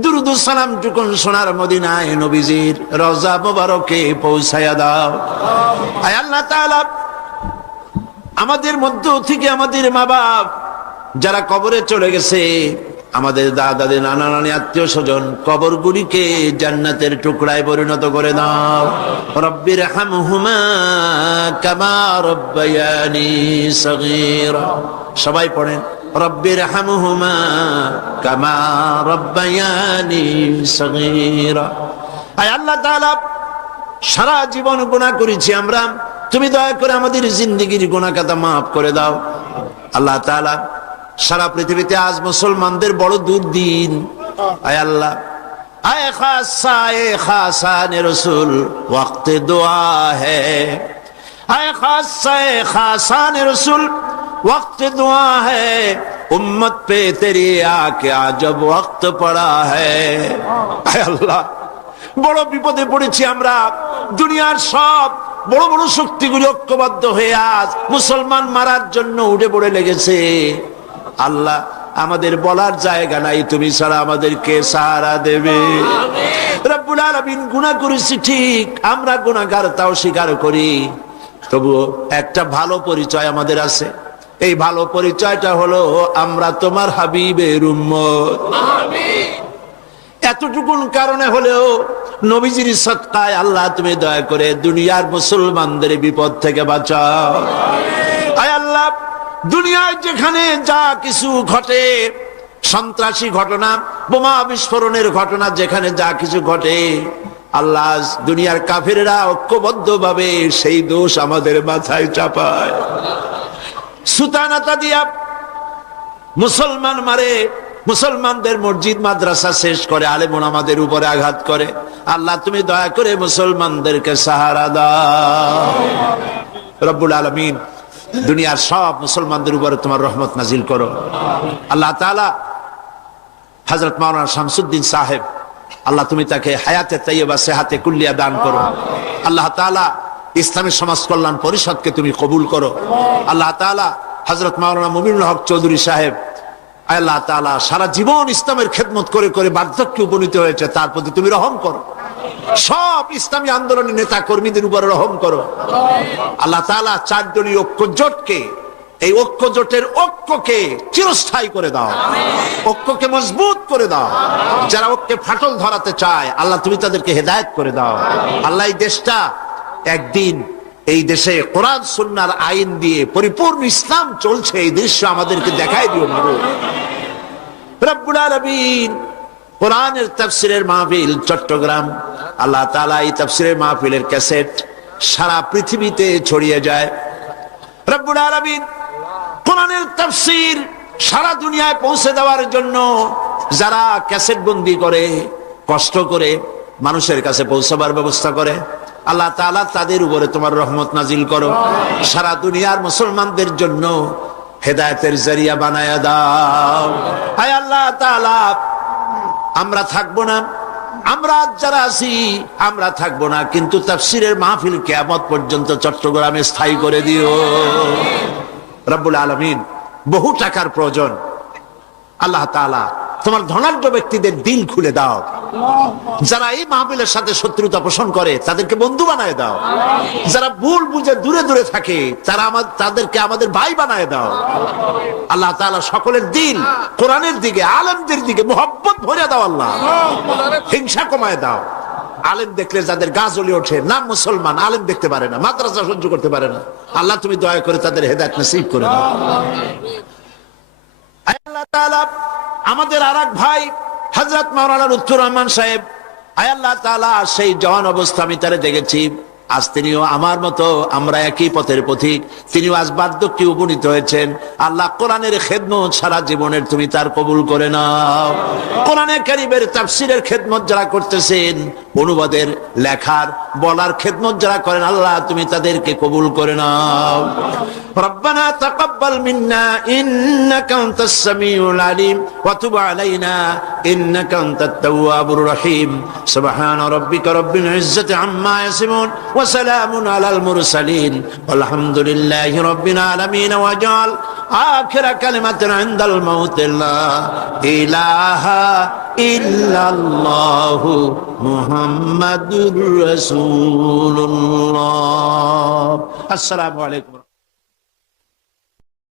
দুরুদ ও সালাম টুকুন সোনার মদিনায় নবীজির রওজা মুবারকে পৌঁছায়া দাও। আয় আল্লাহ তাআলা, আমাদের মধ্য থেকে আমাদের মা বাপ যারা কবরে চলে গেছে, আমাদের দাদা নানা নানি আত্মীয় স্বজন, কবরগুলিকে জান্নাতের টুকরায় পরিণত করে দাও। রব্বির হামহুমা কামা রব্বায়ানি সগীরা। সবাই পড়েন, রব্বির হামহুমা কামা রব্বায়ানি সগীরা। আয় আল্লাহ তাআলা, সারা জীবন গুনাহ করেছি আমরা, তুমি দয়া করে আমাদের জিন্দেগির গুনাহ খাতা মাফ করে দাও। আল্লাহ তাআলা, সারা পৃথিবীতে আজ মুসলমানদের বড় দুর্দিন। আয় আল্লাহ, आए खासा ए खासान रसूल वक्त दुआ है, आए खासा ए खासान रसूल वक्त दुआ है, उम्मत पे तेरी आके आजब वक्त पड़ा है। आय अल्लाह, বড় বিপদে পড়েছি আমরা। দুনিয়ার সব বড় বড় শক্তিগুলি ঐক্যবদ্ধ হয়ে আজ মুসলমান মারার জন্য উঠে পড়ে লেগেছে। আল্লাহ, আমাদের বলার জায়গা নাই, তুমি ছাড়া আমাদেরকে সাহারা দেবে? রব্বুল আলামিন, গুনাহ করেছি ঠিক, আমরা গুনাহগার তাও স্বীকার করি, তবুও একটা ভালো পরিচয় আমাদের আছে। এই ভালো পরিচয়টা হলো আমরা তোমার হাবিবের উম্মত। এতটুকুন কারণে হলেও নবীজির সদকায় আল্লাহ তুমি দয়া করে দুনিয়ার মুসলমানদের বিপদ থেকে বাঁচাও। আয় আল্লাহ, দুনিয়ায় যেখানে যা কিছু ঘটে, সন্ত্রাসী ঘটনা, বোমা বিস্ফোরণের ঘটনা, যেখানে যা কিছু ঘটে, আল্লাহ দুনিয়ার কাফেররা ঐক্যবদ্ধ ভাবে সেই দোষ আমাদের মাথায় চাপায়। সুতানাতা দিয়া মুসলমান মারে, মুসলমানদের মসজিদ মাদ্রাসা শেষ করে, আলেমুন আমাদের উপরে আঘাত করে। আল্লাহ তুমি দয়া করে মুসলমানদেরকে সাহারা দাও। রব্বুল আলামিন, দুনিয়ার সব মুসলমানদের উপরে তোমার রহমত নাজিল করো। আল্লাহ তাআলা হযরত মাওলানা শামসুদ্দিন সাহেব, আল্লাহ তুমি তাকে হায়াতে তাইয়্যিবা সেহাতে কুল্লিয়া দান করো। আল্লাহ তাআলা ইসলামী সমাজ কল্যাণ পরিষদকে তুমি কবুল করো। আল্লাহ তাআলা হযরত মাওলানা মুমিনুল হক চৌধুরী সাহেব, আল্লাহ তাআলা সারা জীবন ইসলামের খেদমত করে করে বার্ধক্যে উপনীত হয়েছে, তার প্রতি তুমি রহম করো। সব ইসলামী আন্দোলনের নেতা কর্মীদের উপরে রহম করো। আল্লাহ তাআলা চারজনী ঐক্যজোটকে, এই ঐক্যজোটের ঐক্যকে চিরস্থায়ী করে দাও, ঐক্যকে মজবুত করে দাও। যারা ঐক্যে ফাটল ধরাতে চায়, আল্লাহ তুমি তাদেরকে হেদায়েত করে দাও। আল্লাহ, এই দেশটা একদিন, এই দেশে কোরআন সুন্নাহর আইন দিয়ে পরিপূর্ণ ইসলাম চলছে, এই দৃশ্য আমাদেরকে দেখাই দিও মাবুদ। রব্বুল আলামিন, কোরআনের তাফসীরের মাহফিল চট্টগ্রাম, আল্লাহ তাআলা এই তাফসীরের মাহফিলের ক্যাসেট সারা পৃথিবীতে ছড়িয়ে যায়। রব্বুল আলামিন, কোরআনের তাফসীর সারা দুনিয়ায় পৌঁছে দেওয়ার জন্য যারা ক্যাসেট বন্দি করে, কষ্ট করে মানুষের কাছে পৌঁছাবার ব্যবস্থা করে, আল্লাহ তাআলা তাদের উপরে তোমার রহমত নাজিল করো। সারা দুনিয়ার মুসলমানদের জন্য হেদায়েতের জরিয়া বানায়া দাও। হায় আল্লাহ তাআলা, আমরা থাকবো না, আমরা যারা আছি আমরা থাকবো না, কিন্তু তাফসীরের মাহফিল কিয়ামত পর্যন্ত চট্টগ্রামে স্থায়ী করে দিও। রব্বুল আলামিন, বহু টাকার প্রয়োজন, আল্লাহ তাআলা তোমার ধনাঢ্য ব্যক্তিদের দিল খুলে দাও। যারা এই মাহফিলের সাথে শত্রুতা পোষণ করে তাদেরকে বন্ধু বানায় দাও। যারা ভুল বুঝে দূরে দূরে থাকে তাদেরকে আমাদের ভাই বানায় দাও। আল্লাহ তাআলা সকলের দিল কোরআনের দিকে, আলেমদের দিকে মুহাব্বত ভরে দাও। আল্লাহ, হিংসা কমায় দাও। আলেম দেখলে যাদের গা জ্বলে ওঠে, নাম মুসলমান, আলেম দেখতে পারে না, মাদ্রাসা সহ্য করতে পারে না, আল্লাহ তুমি দয়া করে তাদের হেদায়েত নসিব করে দাও। আল্লাহ তাআলা, আমাদের আরেক ভাই হযরত মাওলানা লুৎফুর রহমান সাহেব, আল্লাহ তাআলা সেই জওয়ান অবস্থা আমি তারে দেখেছি, আজ তিনিও আমার মতো, আমরা একই পথের পথিক, তিনিও আজ বার্ধক্যে উপনীত হয়েছেন। আল্লাহ, কোরআনের খেদমত সারা জীবনের তুমি তার কবুল করে নাও। কোরআনে কারীমের তাফসীরের খেদমত যারা করতেছেন, অনুবাদের, লেখার, বলার খেদমত যারা করেন, আল্লাহ তুমি তাদেরকে কবুল করে নাও। রব্বানা তাকাব্বাল মিন্না ইন্নাকা আনতাস সামিউল আলিম ওয়া তুব আলাইনা ইন্নাকা আনতাত তাওয়াবুর রহিম। সুবহানা রাব্বিকা রাব্বিল ইজ্জাতি আম্মা ইয়াসিফুন ওয়া সালামুন আলাল মুরসালিন ওয়ালহামদুলিল্লাহি রাব্বিল আলামিন। ওয়াজআল আখিরা কালিমাতিনা ইনদাল মাউত লা ইলাহা ইল্লাল্লাহু মুহাম্মাদুর রাসূলুল্লাহ। আসসালামু আলাইকুম।